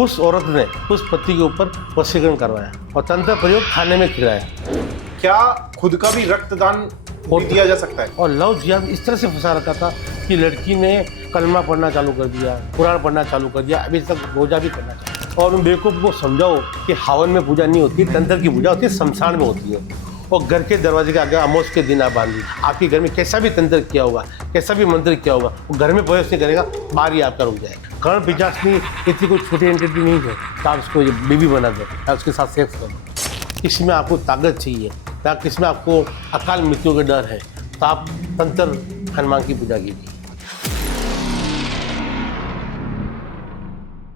उस औरत ने उस पति के ऊपर वशीकरण करवाया और तंत्र प्रयोग खाने में खिलाया। क्या खुद का भी रक्तदान भी दिया जा सकता है? और लव जिहाद इस तरह से फंसा रखा था कि लड़की ने कलमा पढ़ना चालू कर दिया, कुरान पढ़ना चालू कर दिया, अभी तक रोजा भी करना चालू। और उन बेवकूफ़ को समझाओ कि हवन में पूजा नहीं होती, तंत्र की पूजा होती है, शमशान में होती है। और घर के दरवाजे के आगे अमोस के दिन आप बांधिए। आपके घर में कैसा भी तंत्र किया होगा, कैसा भी मंत्र किया होगा, वो घर में प्रवेश नहीं करेगा, बाहर ही आपका रुक जाएगा। कर्ण पिशाचनी इतनी कोई छोटी एंटिटी नहीं है कि आप उसको बीवी बना दो या उसके साथ सेक्स करो। किसी में आपको ताकत चाहिए या किसी में आपको अकाल मृत्यु का डर है तो आप तंत्र हनुमान की पूजा कीजिए।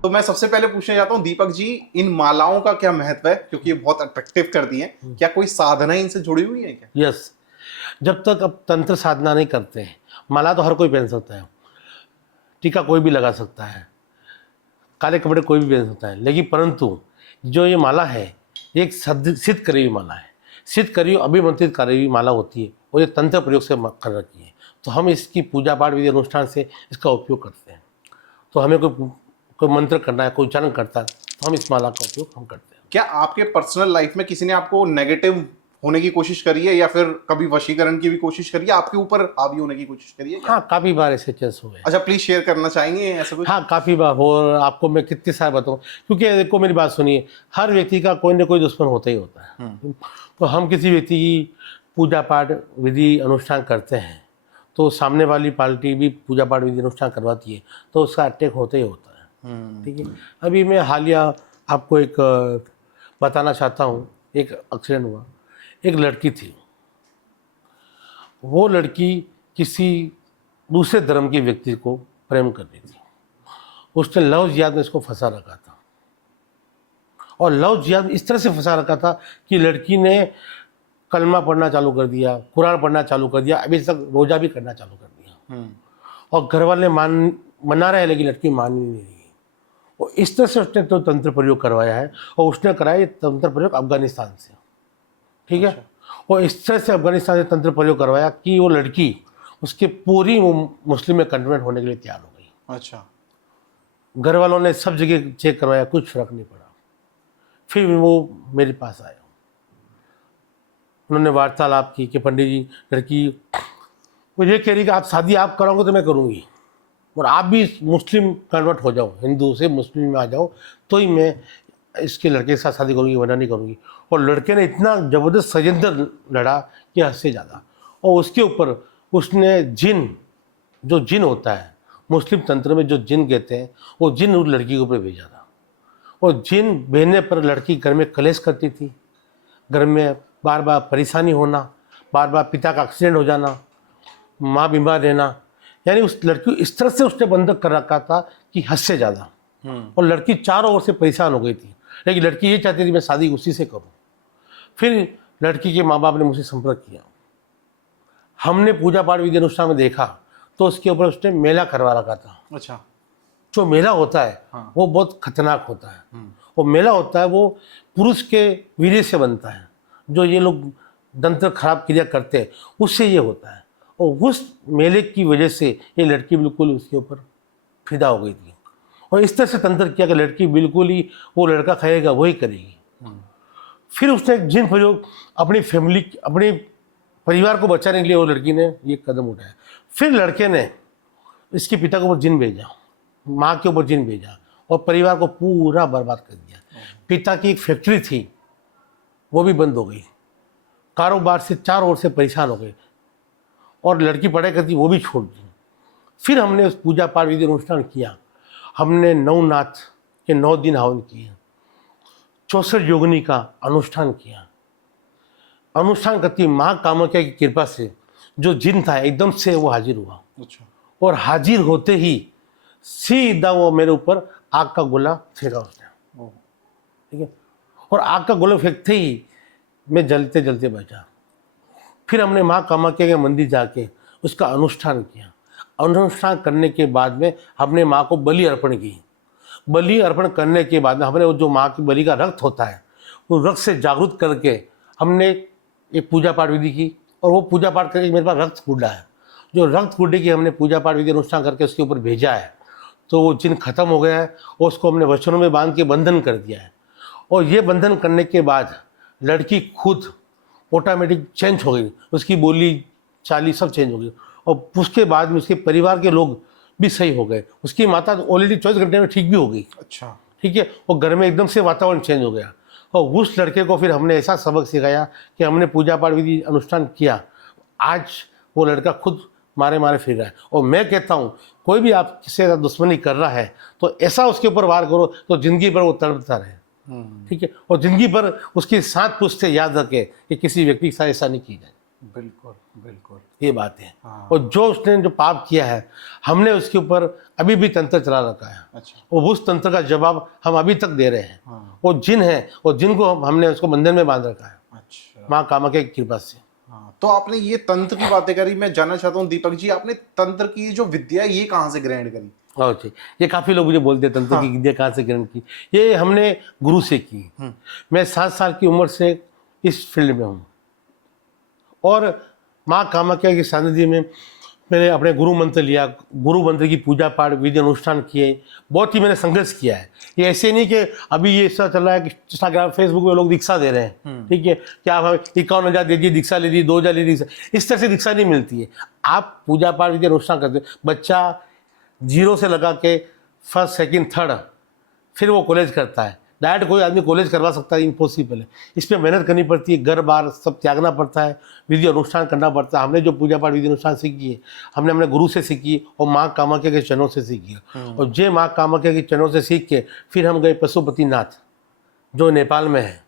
तो मैं सबसे पहले पूछना चाहता हूँ दीपक जी, इन मालाओं का क्या महत्व है, क्योंकि ये बहुत अट्रैक्टिव कर दी है। क्या कोई साधना इनसे जुड़ी हुई है क्या? यस, जब तक आप तंत्र साधना नहीं करते हैं, माला तो हर कोई पहन सकता है, टीका कोई भी लगा सकता है, काले कपड़े कोई भी पहन सकता है, लेकिन परंतु जो ये माला है ये एक सिद्ध करी हुई माला है। सिद्ध करी हुई अभिमंत्रित करी हुई माला होती है और ये तंत्र प्रयोग से कर रखी है। तो हम इसकी पूजा पाठ विधि अनुष्ठान से इसका उपयोग करते हैं। तो हमें कोई मंत्र करना है, कोई उच्चारण करता है तो हम इस माला का उपयोग हम करते हैं। क्या आपके पर्सनल लाइफ में किसी ने आपको नेगेटिव होने की कोशिश करी है या फिर कभी वशीकरण की भी कोशिश करी है, आपके ऊपर हावी होने की कोशिश करी है क्या? हाँ, काफ़ी बार ऐसे केस हुए। अच्छा, प्लीज शेयर करना चाहेंगे ऐसा कुछ? हाँ, काफ़ी बार हो। और आपको मैं कितने सारे बताऊँ, क्योंकि देखो मेरी बात सुनिए, हर व्यक्ति का कोई ना कोई दुश्मन होता ही होता है। तो हम किसी व्यक्ति की पूजा पाठ विधि अनुष्ठान करते हैं तो सामने वाली पार्टी भी पूजा पाठ विधि अनुष्ठान करवाती है तो उसका अटैक होता ही होता है। ठीक है। अभी मैं हालिया आपको एक बताना चाहता हूँ। एक एक्सीडेंट हुआ, एक लड़की थी, वो लड़की किसी दूसरे धर्म के व्यक्ति को प्रेम कर रही थी। उसने लव जिहाद में इसको फंसा रखा था और लव जिहाद इस तरह से फंसा रखा था कि लड़की ने कलमा पढ़ना चालू कर दिया, कुरान पढ़ना चालू कर दिया, अभी तक रोजा भी करना चालू कर दिया। और घर वाले मना रहे लेकिन लड़की मान ही नहीं रही। और इस तरह से उसने तो तंत्र प्रयोग करवाया है और उसने कराया ये तंत्र प्रयोग अफगानिस्तान से। ठीक है। और इस तरह से अफगानिस्तान से तंत्र प्रयोग करवाया कि वो लड़की उसके पूरी मुस्लिम में कन्वर्ट होने के लिए तैयार हो गई। अच्छा। घर वालों ने सब जगह चेक करवाया, कुछ फर्क नहीं पड़ा। फिर वो मेरे पास आया, उन्होंने वार्तालाप की कि पंडित जी, लड़की वो ये कह रही कि आप शादी आप कराओगे तो मैं करूँगी और आप भी मुस्लिम कन्वर्ट हो जाओ, हिंदू से मुस्लिम में आ जाओ तो ही मैं इसके लड़के के साथ शादी करूँगी, वरना नहीं करूँगी। और लड़के ने इतना ज़बरदस्त षड्यंत्र लड़ा कि हद से ज़्यादा। और उसके ऊपर उसने जो जिन होता है मुस्लिम तंत्र में, जो जिन कहते हैं, वो जिन उस लड़की के ऊपर भेजा था। और जिन भेजने पर लड़की घर में कलेश करती थी, घर में बार बार परेशानी होना, बार बार पिता का एक्सीडेंट हो जाना, माँ बीमार रहना, यानी उस लड़की को इस तरह से उसने बंधक कर रखा था कि हद से ज़्यादा। और लड़की चारों ओर से परेशान हो गई थी, लेकिन लड़की ये चाहती थी मैं शादी उसी से करूं। फिर लड़की के माँ बाप ने मुझसे संपर्क किया, हमने पूजा पाठ विधि अनुष्ठान में देखा तो उसके ऊपर उसने मेला करवा रखा था। अच्छा। जो मेला होता है वो बहुत खतरनाक होता है। वो मेला होता है वो पुरुष के वीर्य से बनता है, जो ये लोग तंत्र खराब क्रिया करते हैं उससे ये होता है। और उस मेले की वजह से ये लड़की बिल्कुल उसके ऊपर फिदा हो गई थी और इस तरह से तंत्र किया कि लड़की बिल्कुल ही वो लड़का खाएगा वही करेगी। फिर उसने एक जिन प्रयोग अपनी फैमिली, अपने परिवार को बचाने के लिए वो लड़की ने ये कदम उठाया। फिर लड़के ने इसके पिता के ऊपर जिन भेजा, माँ के ऊपर जिन भेजा और परिवार को पूरा बर्बाद कर दिया। पिता की एक फैक्ट्री थी वो भी बंद हो गई, कारोबार से चारों ओर से परेशान हो गए और लड़की पढ़ाई करती वो भी छोड़ दी। फिर हमने उस पूजा पाठ विधि अनुष्ठान किया, हमने नवनाथ के 9 दिन हवन किए, 64 योगिनी का अनुष्ठान किया। अनुष्ठान करती माँ कामाख्या की कृपा से जो जिन था एकदम से वो हाजिर हुआ। अच्छा। और हाजिर होते ही सीधा वो मेरे ऊपर आग का गोला फेंका उसने। ठीक है। और आग का गोला फेंकते ही मैं जलते जलते बचा। फिर हमने माँ कामाख्या के मंदिर जाके उसका अनुष्ठान किया। अनुष्ठान करने के बाद में हमने माँ को बलि अर्पण की। बलि अर्पण करने के बाद में हमने वो जो माँ की बलि का रक्त होता है वो रक्त से जागरूक करके हमने एक पूजा पाठ विधि की और वो पूजा पाठ करके मेरे पास रक्त कूड़ा है, जो रक्त कूड़े की हमने पूजा पाठ विधि अनुष्ठान करके उसके ऊपर भेजा है। तो वो जिन खत्म हो गया है और उसको हमने वचनों में बांध के बंधन कर दिया है। और ये बंधन करने के बाद लड़की खुद ऑटोमेटिक चेंज हो गई, उसकी बोली चाली सब चेंज हो गई। और उसके बाद में उसके परिवार के लोग भी सही हो गए। उसकी माता ऑलरेडी 24 घंटे में ठीक भी हो गई। अच्छा। ठीक है, और घर में एकदम से वातावरण चेंज हो गया। और उस लड़के को फिर हमने ऐसा सबक सिखाया कि हमने पूजा पाठ विधि अनुष्ठान किया, आज वो लड़का खुद मारे मारे फिर रहा है। और मैं कहता हूँ कोई भी आपसे दुश्मनी कर रहा है तो ऐसा उसके ऊपर वार करो तो जिंदगी भर वो तड़पता रहे। ठीक है, और जिंदगी भर उसकी साथ पुछते याद रखे कि किसी व्यक्ति के साथ ऐसा नहीं की जाए। बिल्कुल बिल्कुल, ये बात है। हाँ। और जो उसने जो पाप किया है हमने उसके ऊपर अभी भी तंत्र चला रखा है। अच्छा। और उस तंत्र का जवाब हम अभी तक दे रहे हैं। हाँ। वो जिन है और जिनको हमने उसको बंधन में बांध रखा है अच्छा। माँ कामाख्या की कृपा से। हाँ, तो आपने ये तंत्र की बातें करी, मैं जानना चाहता हूँ दीपक जी, आपने तंत्र की जो विद्या है ये कहाँ से ग्रहण करी? और जी, ये काफ़ी लोग मुझे बोलते हैं तंत्र की विद्या कहाँ से ग्रहण की। ये हमने गुरु से की। मैं 7 साल की उम्र से इस फील्ड में हूँ और माँ कामाख्या की सानिध्य में मैंने अपने गुरु मंत्र लिया, गुरु मंत्र की पूजा पाठ विधि अनुष्ठान किए। बहुत ही मैंने संघर्ष किया है। ये ऐसे नहीं कि अभी ये ऐसा चल रहा है कि इंस्टाग्राम फेसबुक में लोग दीक्षा दे रहे हैं। ठीक है, क्या आप 51,000 दे दिए दीक्षा ले ली, 2,000 ले ली दीक्षा, इस तरह से दीक्षा नहीं मिलती है। आप पूजा पाठ विधि अनुष्ठान करते हो, बच्चा 0 से लगा के 1st, 2nd, 3rd फिर वो कॉलेज करता है। डायरेक्ट कोई आदमी कॉलेज करवा सकता है? इम्पॉसिबल है। इस पर मेहनत करनी पड़ती है, घर बार सब त्यागना पड़ता है, विधि अनुष्ठान करना पड़ता है। हमने जो पूजा पाठ विधि अनुष्ठान सीखी है हमने अपने गुरु से सीखी और माँ कामाख्या के चरणों से सीखी है। और जे माँ कामाख्या के चरणों से सीख के फिर हम गए पशुपतिनाथ जो नेपाल में है।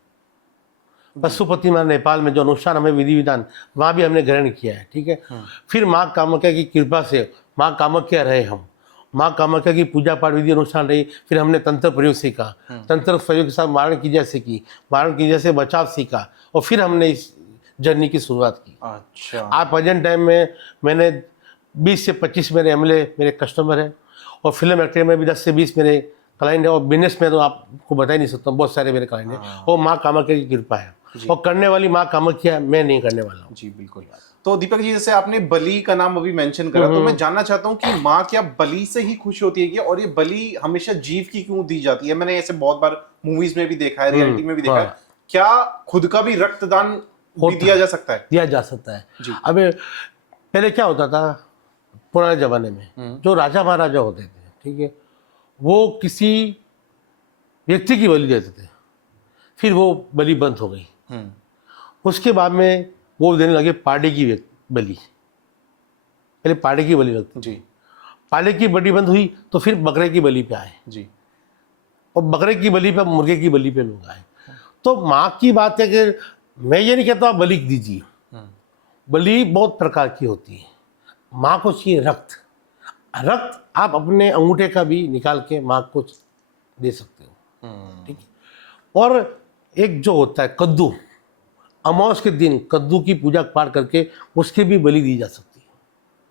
पशुपतिनाथ नेपाल में जो अनुष्ठान हमें विधि विधान वहाँ भी हमने ग्रहण किया है। ठीक है, फिर माँ कामाख्या की कृपा से माँ कामाख्या रहे हम, माँ कामाख्या की पूजा पाठ विधि अनुष्ठान रही। फिर हमने तंत्र प्रयोग सीखा, तंत्र प्रयोग के साथ मारण की जैसे की, मारण की जैसे बचाव सीखा और फिर हमने इस जर्नी की शुरुआत की। अच्छा। आज प्रेजेंट टाइम में मैंने 20 से 25 मेरे एमएलए मेरे कस्टमर हैं और फिल्म एक्टर में भी 10 से 20 मेरे क्लाइंट है और बिजनेस में तो आपको बता ही नहीं सकता, बहुत सारे मेरे क्लाइंट हैं। और माँ कामाख्या की कृपा है और करने वाली माँ कामाख्या, मैं नहीं करने वाला हूँ। जी बिल्कुल। तो दीपक जी, जैसे आपने बलि का नाम अभी मेंशन करा, तो मैं जानना चाहता हूँ कि माँ क्या बलि से ही खुश होती है क्या? और ये बलि हमेशा जीव की क्यों दी जाती है? मैंने ऐसे बहुत बार मूवीज में भी देखा है, रियलिटी में भी देखा है। क्या खुद का भी रक्तदान भी दिया जा सकता है? दिया जा सकता है जी। अब पहले क्या होता था पुराने जमाने में, जो राजा महाराजा होते थे, ठीक है, वो किसी व्यक्ति की बलि देते थे, फिर वो बलि बंद हो गई। उसके बाद में वो देने लगे पाड़े की बलि। पहले पाड़े की बलि लगती जी। पाड़े की बलि बंद हुई तो फिर बकरे की बलि पे आए जी। और बकरे की बलि पे, मुर्गे की बलि पे लोग आए। तो माँ की बात है कि मैं ये नहीं कहता आप बलि दीजिए, बलि बहुत प्रकार की होती है। माँ को चाहिए रक्त, रक्त आप अपने अंगूठे का भी निकाल के माँ को दे सकते हो। ठीक है, और एक जो होता है कद्दू, अमावस के दिन कद्दू की पूजा पाठ करके उसकी भी बलि दी जा सकती है।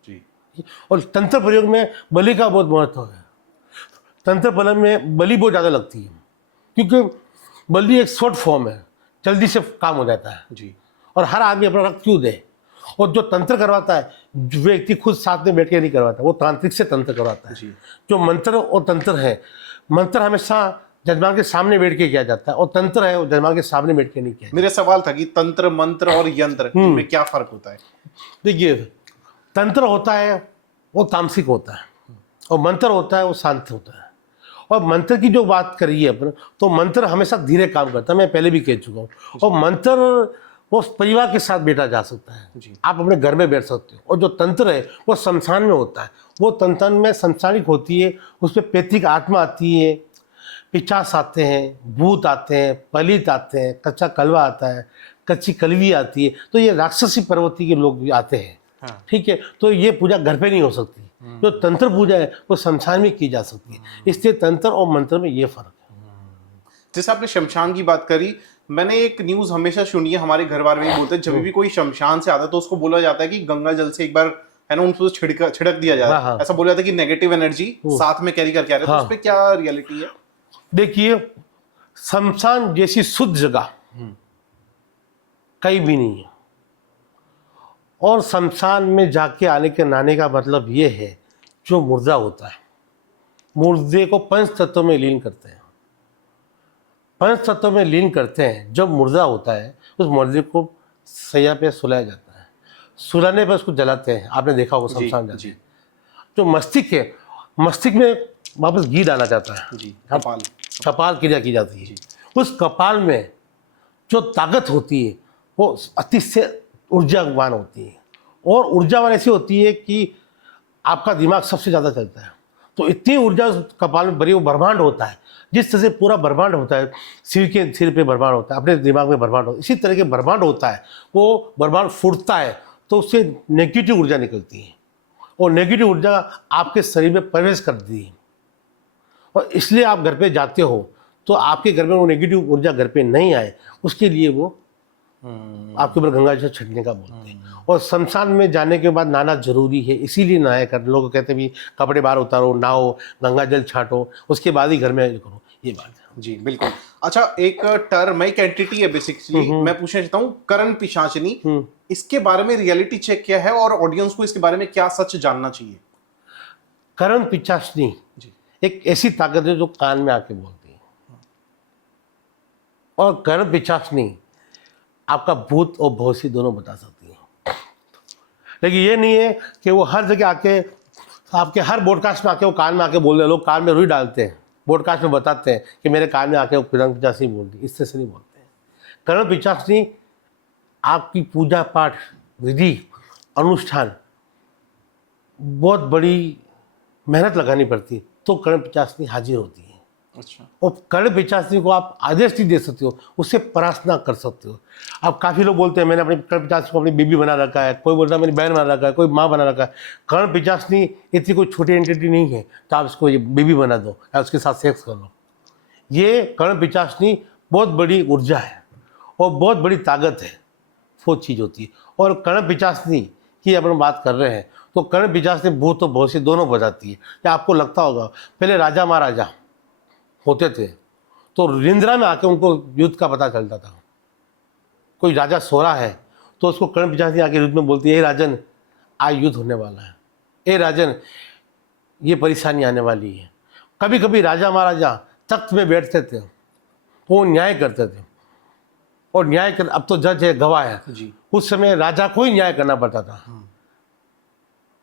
जी। और तंत्र प्रयोग में बलि का बहुत महत्व है। तंत्र प्रयोग में बलि बहुत ज़्यादा लगती है क्योंकि बलि एक शॉर्ट फॉर्म है, जल्दी से काम हो जाता है। जी। और हर आदमी अपना रक्त क्यों दे? और जो तंत्र करवाता है, जो व्यक्ति खुद साथ में बैठ के नहीं करवाता, वो तांत्रिक से तंत्र करवाता है। जी। जो मंत्र और तंत्र है, मंत्र हमेशा जजमान के सामने बैठ के किया जाता है और तंत्र है वो जजमान के सामने बैठ के नहीं किया जाता। मेरा सवाल था कि तंत्र, मंत्र और यंत्र में क्या फर्क होता है? देखिए, तंत्र होता है वो तामसिक होता है और मंत्र होता है वो शांत होता है। और मंत्र की जो बात करिए अपन, तो मंत्र हमेशा धीरे काम करता है, मैं पहले भी कह चुका हूँ। और मंत्र वो परिवार के साथ बैठा जा सकता है, आप अपने घर में बैठ सकते हो। और जो तंत्र है वो शमशान में होता है, वो तंत्र में संसारिक होती है, उसमें पैतृक आत्मा आती है, पिचास आते हैं, भूत आते हैं, पलित आते हैं, कच्चा कलवा आता है, कच्ची कलवी आती है। तो ये राक्षसी प्रवृत्ति के लोग भी आते हैं। हाँ। ठीक है, तो ये पूजा घर पे नहीं हो सकती। जो तंत्र पूजा है वो शमशान में की जा सकती है। इसलिए तंत्र और मंत्र में ये फर्क है। जैसे आपने शमशान की बात करी, मैंने एक न्यूज हमेशा सुनी है, हमारे घर वाले भी बोलते हैं जब भी कोई शमशान से आता है तो उसको बोला जाता है कि गंगा जल से एक बार है ना उनको छिड़क दिया जाए। हाँ। ऐसा बोला जाता है कि नेगेटिव एनर्जी साथ में कैरी करके आ रहे हैं। तो उस पर क्या रियलिटी है? देखिए, शमशान जैसी शुद्ध जगह कहीं भी नहीं है। और शमशान में जाके आने के नाने का मतलब ये है, जो मुर्दा होता है मुर्दे को पंच तत्वों में लीन करते हैं। पंच तत्वों में लीन करते हैं। जब मुर्दा होता है उस मुर्दे को सैया पे सुलाया जाता है, सुलाने पर उसको जलाते हैं, आपने देखा होगा शमशान जाते हैं। जो मस्तिष्क है, मस्तिष्क में वापस घी डाला जाता है, जी, कपाल कपाल क्रिया की जाती है। उस कपाल में जो ताकत होती है वो अतिशय ऊर्जावान होती है, और ऊर्जावान ऐसी होती है कि आपका दिमाग सबसे ज़्यादा चलता है। तो इतनी ऊर्जा उस कपाल में भरी, वो ब्रह्मांड होता है। जिस तरह से पूरा ब्रह्मांड होता है, सिर पे ब्रह्मांड होता है, अपने दिमाग में ब्रह्मांड होता है, इसी तरह के ब्रह्मांड होता है। वो ब्रह्मांड फूटता है तो उससे नेगेटिव ऊर्जा निकलती है, और नेगेटिव ऊर्जा आपके शरीर में प्रवेश करती है, और इसलिए आप घर पे जाते हो तो आपके घर में वो नेगेटिव ऊर्जा घर पे नहीं आए, उसके लिए वो आपके ऊपर गंगा जल छिड़कने का बोलते हैं। और शमशान में जाने के बाद नहाना जरूरी है, इसीलिए नहाया कर। लोग कहते हैं भी कपड़े बाहर उतारो, नहाओ, गंगा जल छाटो, उसके बाद ही घर में करो, ये बात है। जी बिल्कुल। अच्छा, एक टर्म, एक एंटिटी है बेसिकली, मैं पूछना चाहता हूँ, करण पिशाचिनी, इसके बारे में रियलिटी चेक क्या है और ऑडियंस को इसके बारे में क्या सच जानना चाहिए? करण पिशाचिनी एक ऐसी ताकत है जो कान में आके बोलती है, और करण पिशाचिनी आपका भूत और भविष्य दोनों बता सकती है। लेकिन ये नहीं है कि वो हर जगह आके आपके हर पॉडकास्ट में आके वो कान में आके बोल रहे। लोग कान में रुई डालते हैं, पॉडकास्ट में बताते हैं कि मेरे कान में आके वो करण पिशाचिनी बोल रही, इससे से नहीं बोलते हैं। करण पिशाचिनी आपकी पूजा पाठ विधि अनुष्ठान बहुत बड़ी मेहनत लगानी पड़ती है, तो करण पिशाचिनी हाजिर होती है। अच्छा। और कर्ण पिशाचिनी को आप आदेश नहीं दे सकते हो, उससे परास्तना कर सकते हो। अब काफ़ी लोग बोलते हैं मैंने अपनी कर्ण पिशाचिनी को अपनी बीबी बना रखा है, कोई बोलता है मेरी बहन बना रखा है, कोई माँ बना रखा है। कर्ण पिशाचिनी इतनी कोई छोटी एंटिटी नहीं है तो आप इसको ये बीबी बना दो या उसके साथ सेक्स कर लो। ये कर्ण पिशाचिनी बहुत बड़ी ऊर्जा है और बहुत बड़ी ताकत है, वो चीज़ होती है। और कर्ण पिशाचिनी की अपन बात कर रहे हैं तो कर्ण पिशाचिनी भूत और भविष्य दोनों बजाती है। या आपको लगता होगा पहले राजा महाराजा होते थे तो निंद्रा में आके उनको युद्ध का पता चलता था। कोई राजा सो रहा है तो उसको कर्ण पिशाचिनी आके युद्ध में बोलती है, हे राजन आज युद्ध होने वाला है, हे राजन ये परेशानी आने वाली है। कभी कभी राजा महाराजा तख्त में बैठते थे, वो न्याय करते थे, और न्याय कर, अब तो जज है, गवाह है जी। उस समय राजा को ही न्याय करना पड़ता था।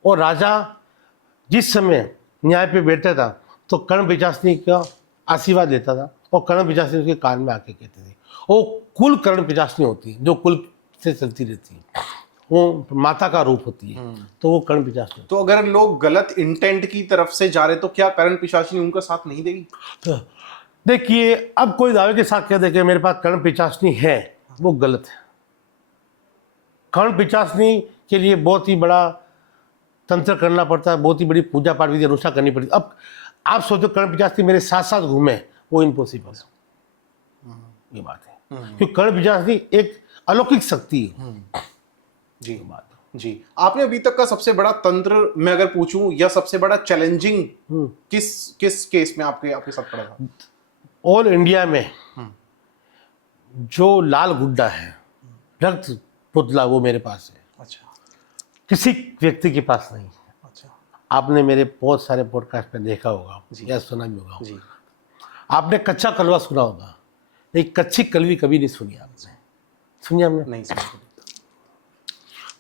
और राजा जिस समय न्याय पे बैठता था तो कर्ण पिशाचिनी का आशीर्वाद लेता था, और कर्ण पिशाचिनी उसके कान में आके कहते थे। वो कुल कर्ण पिशाचिनी होती है जो कुल से चलती रहती है, वो माता का रूप होती है, तो वो कर्ण पिशाचिनी। तो अगर लोग गलत इंटेंट की तरफ से जा रहे तो क्या करण पिशाचिनी उनका साथ नहीं देगी? तो देखिए, अब कोई दावे के साथ कह दे कि मेरे पास कर्ण पिशाचिनी है, वो गलत है। कर्ण पिशाचिनी के लिए बहुत ही बड़ा तंत्र करना पड़ता है, बहुत ही बड़ी पूजा पाठ विधि अनुष्ठान करनी पड़ती है। अब आप सोचो कर्ण पिशाचिनी मेरे साथ साथ घूमे, वो इम्पॉसिबल है, ये बात है। क्योंकि कर्ण पिशाचिनी एक अलौकिक शक्ति है। जी बात जी। आपने अभी तक का सबसे बड़ा तंत्र मैं अगर पूछूं, या सबसे बड़ा चैलेंजिंग किस केस में आपके साथ पड़ा था? ऑल इंडिया में जो लाल गुड्डा है, रक्त पुतला, वो मेरे पास है। अच्छा। किसी व्यक्ति के पास नहीं। अच्छा। आपने मेरे बहुत सारे पॉडकास्ट में देखा होगा या सुना भी होगा जी। आपने कच्चा कलवा सुना होगा, लेकिन कच्ची कलवी कभी नहीं सुनी आपने। सुनी आपने? नहीं सुनी।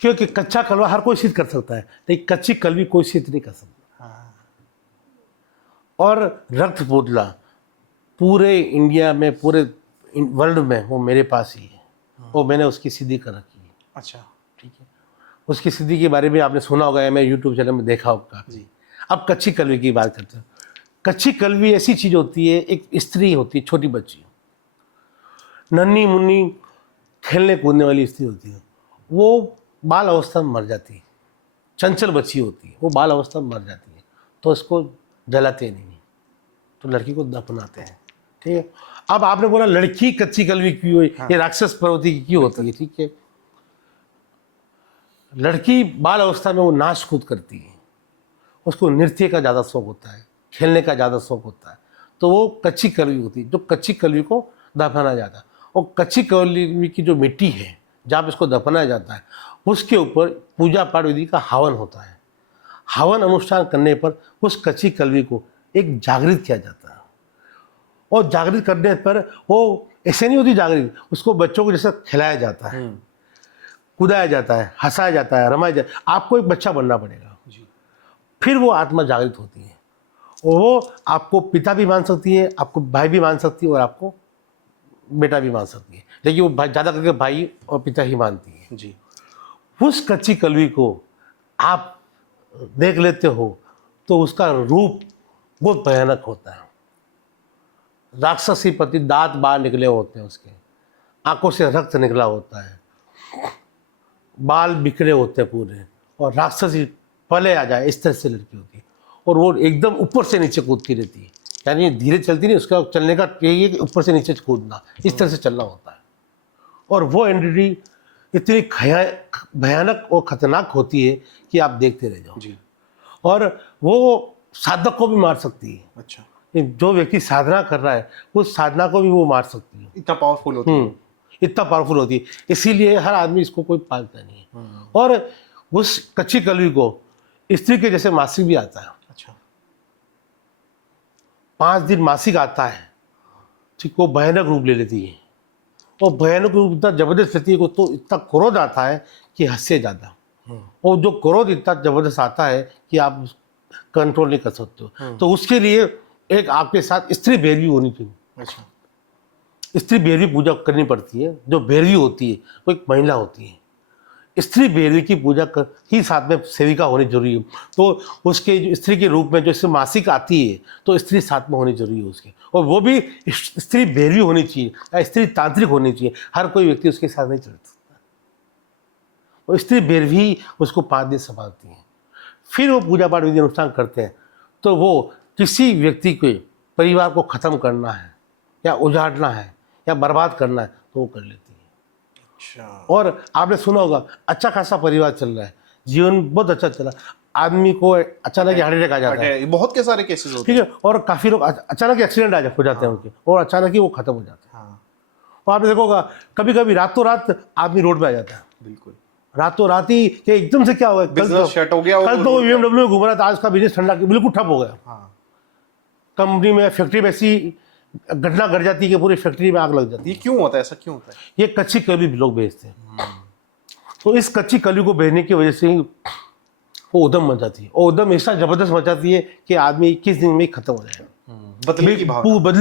क्योंकि कच्चा कलवा हर कोई सिद्ध कर सकता है, लेकिन कच्ची कलवी कोई सिद्ध नहीं कर सकता। और रक्त पुतला पूरे इंडिया में, पूरे वर्ल्ड में वो मेरे पास ही है, और मैंने उसकी सिद्धि कर रखी है। अच्छा, ठीक है। उसकी सिद्धि के बारे में आपने सुना होगा या मैं यूट्यूब चैनल में देखा होगा जी। अब कच्ची कलवी की बात करते हैं। कच्ची कलवी ऐसी चीज़ होती है, एक स्त्री होती है, छोटी बच्ची, नन्ही मुन्नी खेलने कूदने वाली स्त्री होती है। वो बाल अवस्था में मर जाती है, चंचल बच्ची होती है, वो बाल अवस्था में मर जाती है, तो उसको जलाते नहीं, तो लड़की को दफनाते हैं। ठीक है। अब आपने बोला लड़की कच्ची कलवी क्यों हुई? ये राक्षस प्रवृत्ति की क्यों होती है? ठीक है। लड़की बाल अवस्था में वो नाच कूद करती है, उसको नृत्य का ज़्यादा शौक होता है, खेलने का ज़्यादा शौक होता है, तो वो कच्ची कलवी होती है, जो कच्ची कलवी को दफनाया जाता है। और कच्ची कलवी की जो मिट्टी है जहाँ पे इसको दफनाया जाता है, उसके ऊपर पूजा पाठ विधि का हवन होता है। हवन अनुष्ठान करने पर उस कच्ची कलवी को एक जागृत किया जाता है। और जागृत करने पर वो ऐसे नहीं होती जागृत, उसको बच्चों को जैसे खिलाया जाता है, कुदाया जाता है, हंसाया जाता है, रमाया जाता है। आपको एक बच्चा बनना पड़ेगा, फिर वो आत्मा जागृत होती है। और वो आपको पिता भी मान सकती है, आपको भाई भी मान सकती है, और आपको बेटा भी मान सकती है, लेकिन वो ज़्यादा करके भाई और पिता ही मानती है जी। उस कच्ची कलवी को आप देख लेते हो तो उसका रूप बहुत भयानक होता है। राक्षसी प्रति दांत बाहर निकले होते हैं, उसके आंखों से रक्त निकला होता है, बाल बिखरे होते हैं पूरे, और राक्षसी पले आ जाए इस तरह से लड़की होती है। और वो एकदम ऊपर से नीचे कूदती रहती है, यानी धीरे चलती नहीं, उसका चलने का यही है कि ऊपर से नीचे कूदना, इस तरह से चलना होता है। और वो एंटिटी इतनी भयानक और खतरनाक होती है कि आप देखते रह जाओ जी। और वो साधक को भी मार सकती है। अच्छा, जो व्यक्ति साधना कर रहा है उस साधना को भी वो मार सकती है, इतना पावरफुल होती है। इतना पावरफुल होती है। इसीलिए हर आदमी इसको कोई पालता नहीं है। और उस कच्ची कलवी को स्त्री के जैसे मासिक भी आता है। अच्छा, 5 दिन मासिक आता है, ठीक, वो भयानक रूप ले लेती है। और भयानक रूप इतना जबरदस्त लेती है को तो इतना क्रोध आता है कि हद से ज़्यादा। और जो क्रोध इतना जबरदस्त आता है कि आप कंट्रोल नहीं कर सकते हो। तो उसके लिए एक आपके साथ स्त्री भैरवी होनी चाहिए। अच्छा, स्त्री भैरवी पूजा करनी पड़ती है। जो भैरवी होती है वो एक महिला होती है। स्त्री भैरवी की पूजा कर ही साथ में सेविका होनी जरूरी है। तो उसके जो स्त्री के रूप में जो इससे मासिक आती है तो स्त्री साथ में होनी जरूरी है उसके, और वो भी स्त्री भैरवी होनी चाहिए या स्त्री तांत्रिक होनी चाहिए। हर कोई व्यक्ति उसके साथ नहीं चल सकता। और स्त्री भैरवी उसको 5 दिन संभालती है। फिर वो पूजा पाठ विधि अनुष्ठान करते हैं। तो वो किसी व्यक्ति के परिवार को ख़त्म करना है या उजाड़ना है या बर्बाद करना है तो वो कर लेती है। अच्छा। और आपने सुना होगा अच्छा खासा परिवार चल रहा है, जीवन बहुत अच्छा चला, आदमी को अचानक हार्ट अटैक आ जाता है, बहुत के सारे केसेस होते ठीक है, और काफ़ी लोग अचानक एक्सीडेंट हो जाते हैं उनके, और अचानक ही वो खत्म हो जाते हैं। हाँ, और आपने देखोगा कभी कभी रातों रात आदमी रोड पे आ जाता है, बिल्कुल। रातों रात ही कि एकदम से क्या हुआ, बिजनेस शट हो गया, कल तो BMW में घूम रहा था, आज का बिजनेस ठंडा बिल्कुल ठप हो गया। हाँ, कंपनी में फैक्ट्री में ऐसी घटना घट जाती है कि पूरी फैक्ट्री में आग लग जाती है। ये क्यों होता है, ऐसा क्यों होता है? ये कच्ची कली लोग बेचते हैं। तो इस कच्ची कली को बेचने की वजह से ही वो उद्यम मचाती है, और उद्यम ऐसा जबरदस्त मचाती है कि आदमी 21 दिन में ही खत्म हो जाएगा, बदले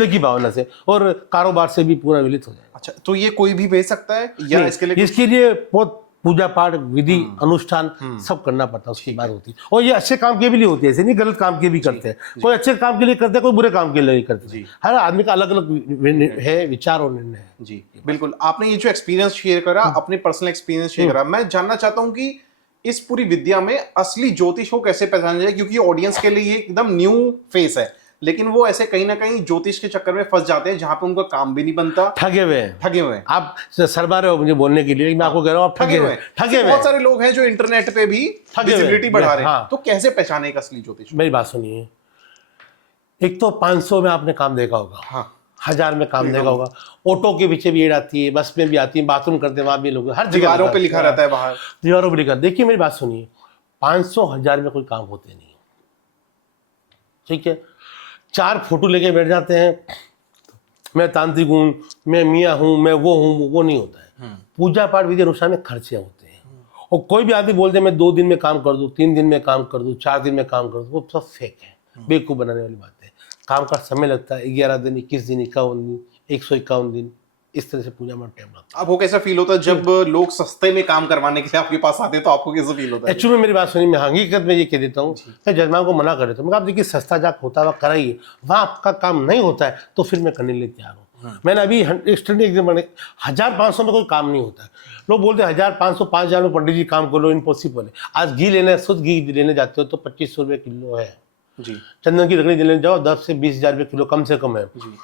की भावना से, और कारोबार से भी पूरा विलित हो जाएगा। अच्छा, तो ये कोई भी भेज सकता है या इसके लिए बहुत पूजा पाठ विधि अनुष्ठान सब करना पड़ता है, उसकी बात होती है। और ये अच्छे काम के भी लिए होती है, ऐसे नहीं गलत काम के भी करते हैं। कोई अच्छे काम के लिए करते हैं, कोई बुरे काम के लिए करते हैं। हर आदमी का अलग अलग है विचार और निर्णय है। जी, बिल्कुल। आपने ये जो एक्सपीरियंस शेयर करा, अपने पर्सनल एक्सपीरियंस शेयर करा, मैं जानना चाहता हूँ कि इस पूरी विद्या में असली ज्योतिष को कैसे पहचाना जाए, क्योंकि ऑडियंस के लिए ये एकदम न्यू फेस है, लेकिन वो ऐसे कहीं ना कहीं ज्योतिष के चक्कर में फंस जाते हैं जहां पे उनका काम भी नहीं बनता। ठगे हुए हैं। आप शर्मा रहे हो मुझे बोलने के लिए, मैं आपको कह रहा हूँ आप ठगे हुए। बहुत सारे लोग हैं जो इंटरनेट पे भी विजिबिलिटी बढ़ा रहे हैं। तो कैसे पहचाने एक असली ज्योतिष? मेरी बात सुनिए, एक तो 500 में आपने काम देखा होगा, हाँ, 1000 में काम देखा होगा, ऑटो के पीछे भी एड आती है, बस में भी आती है, बाथरूम करते वहां भी लोग, हर दीवारों पे लिखा रहता है, बाहर दीवारों पे लिखा। देखिए मेरी बात सुनिए, 500 1000 में कोई काम होते नहीं, ठीक है। 4 फोटो लेके बैठ जाते हैं, मैं तांत्रिक हूँ, मैं मियाँ हूँ, मैं वो हूँ, वो नहीं होता है। पूजा पाठ विधि अनुष्ठान में खर्चे होते हैं। और कोई भी आदमी बोलते हैं मैं 2 दिन में काम कर दूँ, 3 दिन में काम कर दूँ, 4 दिन में काम कर दूँ, वो सब फेक है, बेवकूफ़ बनाने वाली बात है। काम का समय लगता है 11 दिन, 21 दिन, 51 दिन, 151 दिन, इस तरह से पूजा में टाइम लगता है। आपको कैसा फील होता है जब लोग सस्ते में काम करवाने के लिए आपके पास आते हैं, तो आपको कैसा फील होता है? एक्चुअली मेरी बात सुनिए, मैं हकीकत में ये कह देता हूँ, मैं जजमान को मना कर देता हूँ, आप देखिए सस्ता जाक होता हुआ कराइए, वहाँ आपका काम नहीं होता है तो फिर मैं करने के लिए तैयार हूँ। मैंने अभी 1500 में कोई काम नहीं होता है। लोग बोलते हैं 1500 5000 में पंडित जी काम कर लो, इम्पॉसिबल है। आज घी लेने, शुद्ध घी लेने जाते हो तो 2500 रुपये किलो है जी। चंदन की लकड़ी लेने जाओ 10 से 20 हजार रुपये किलो कम से कम है जी।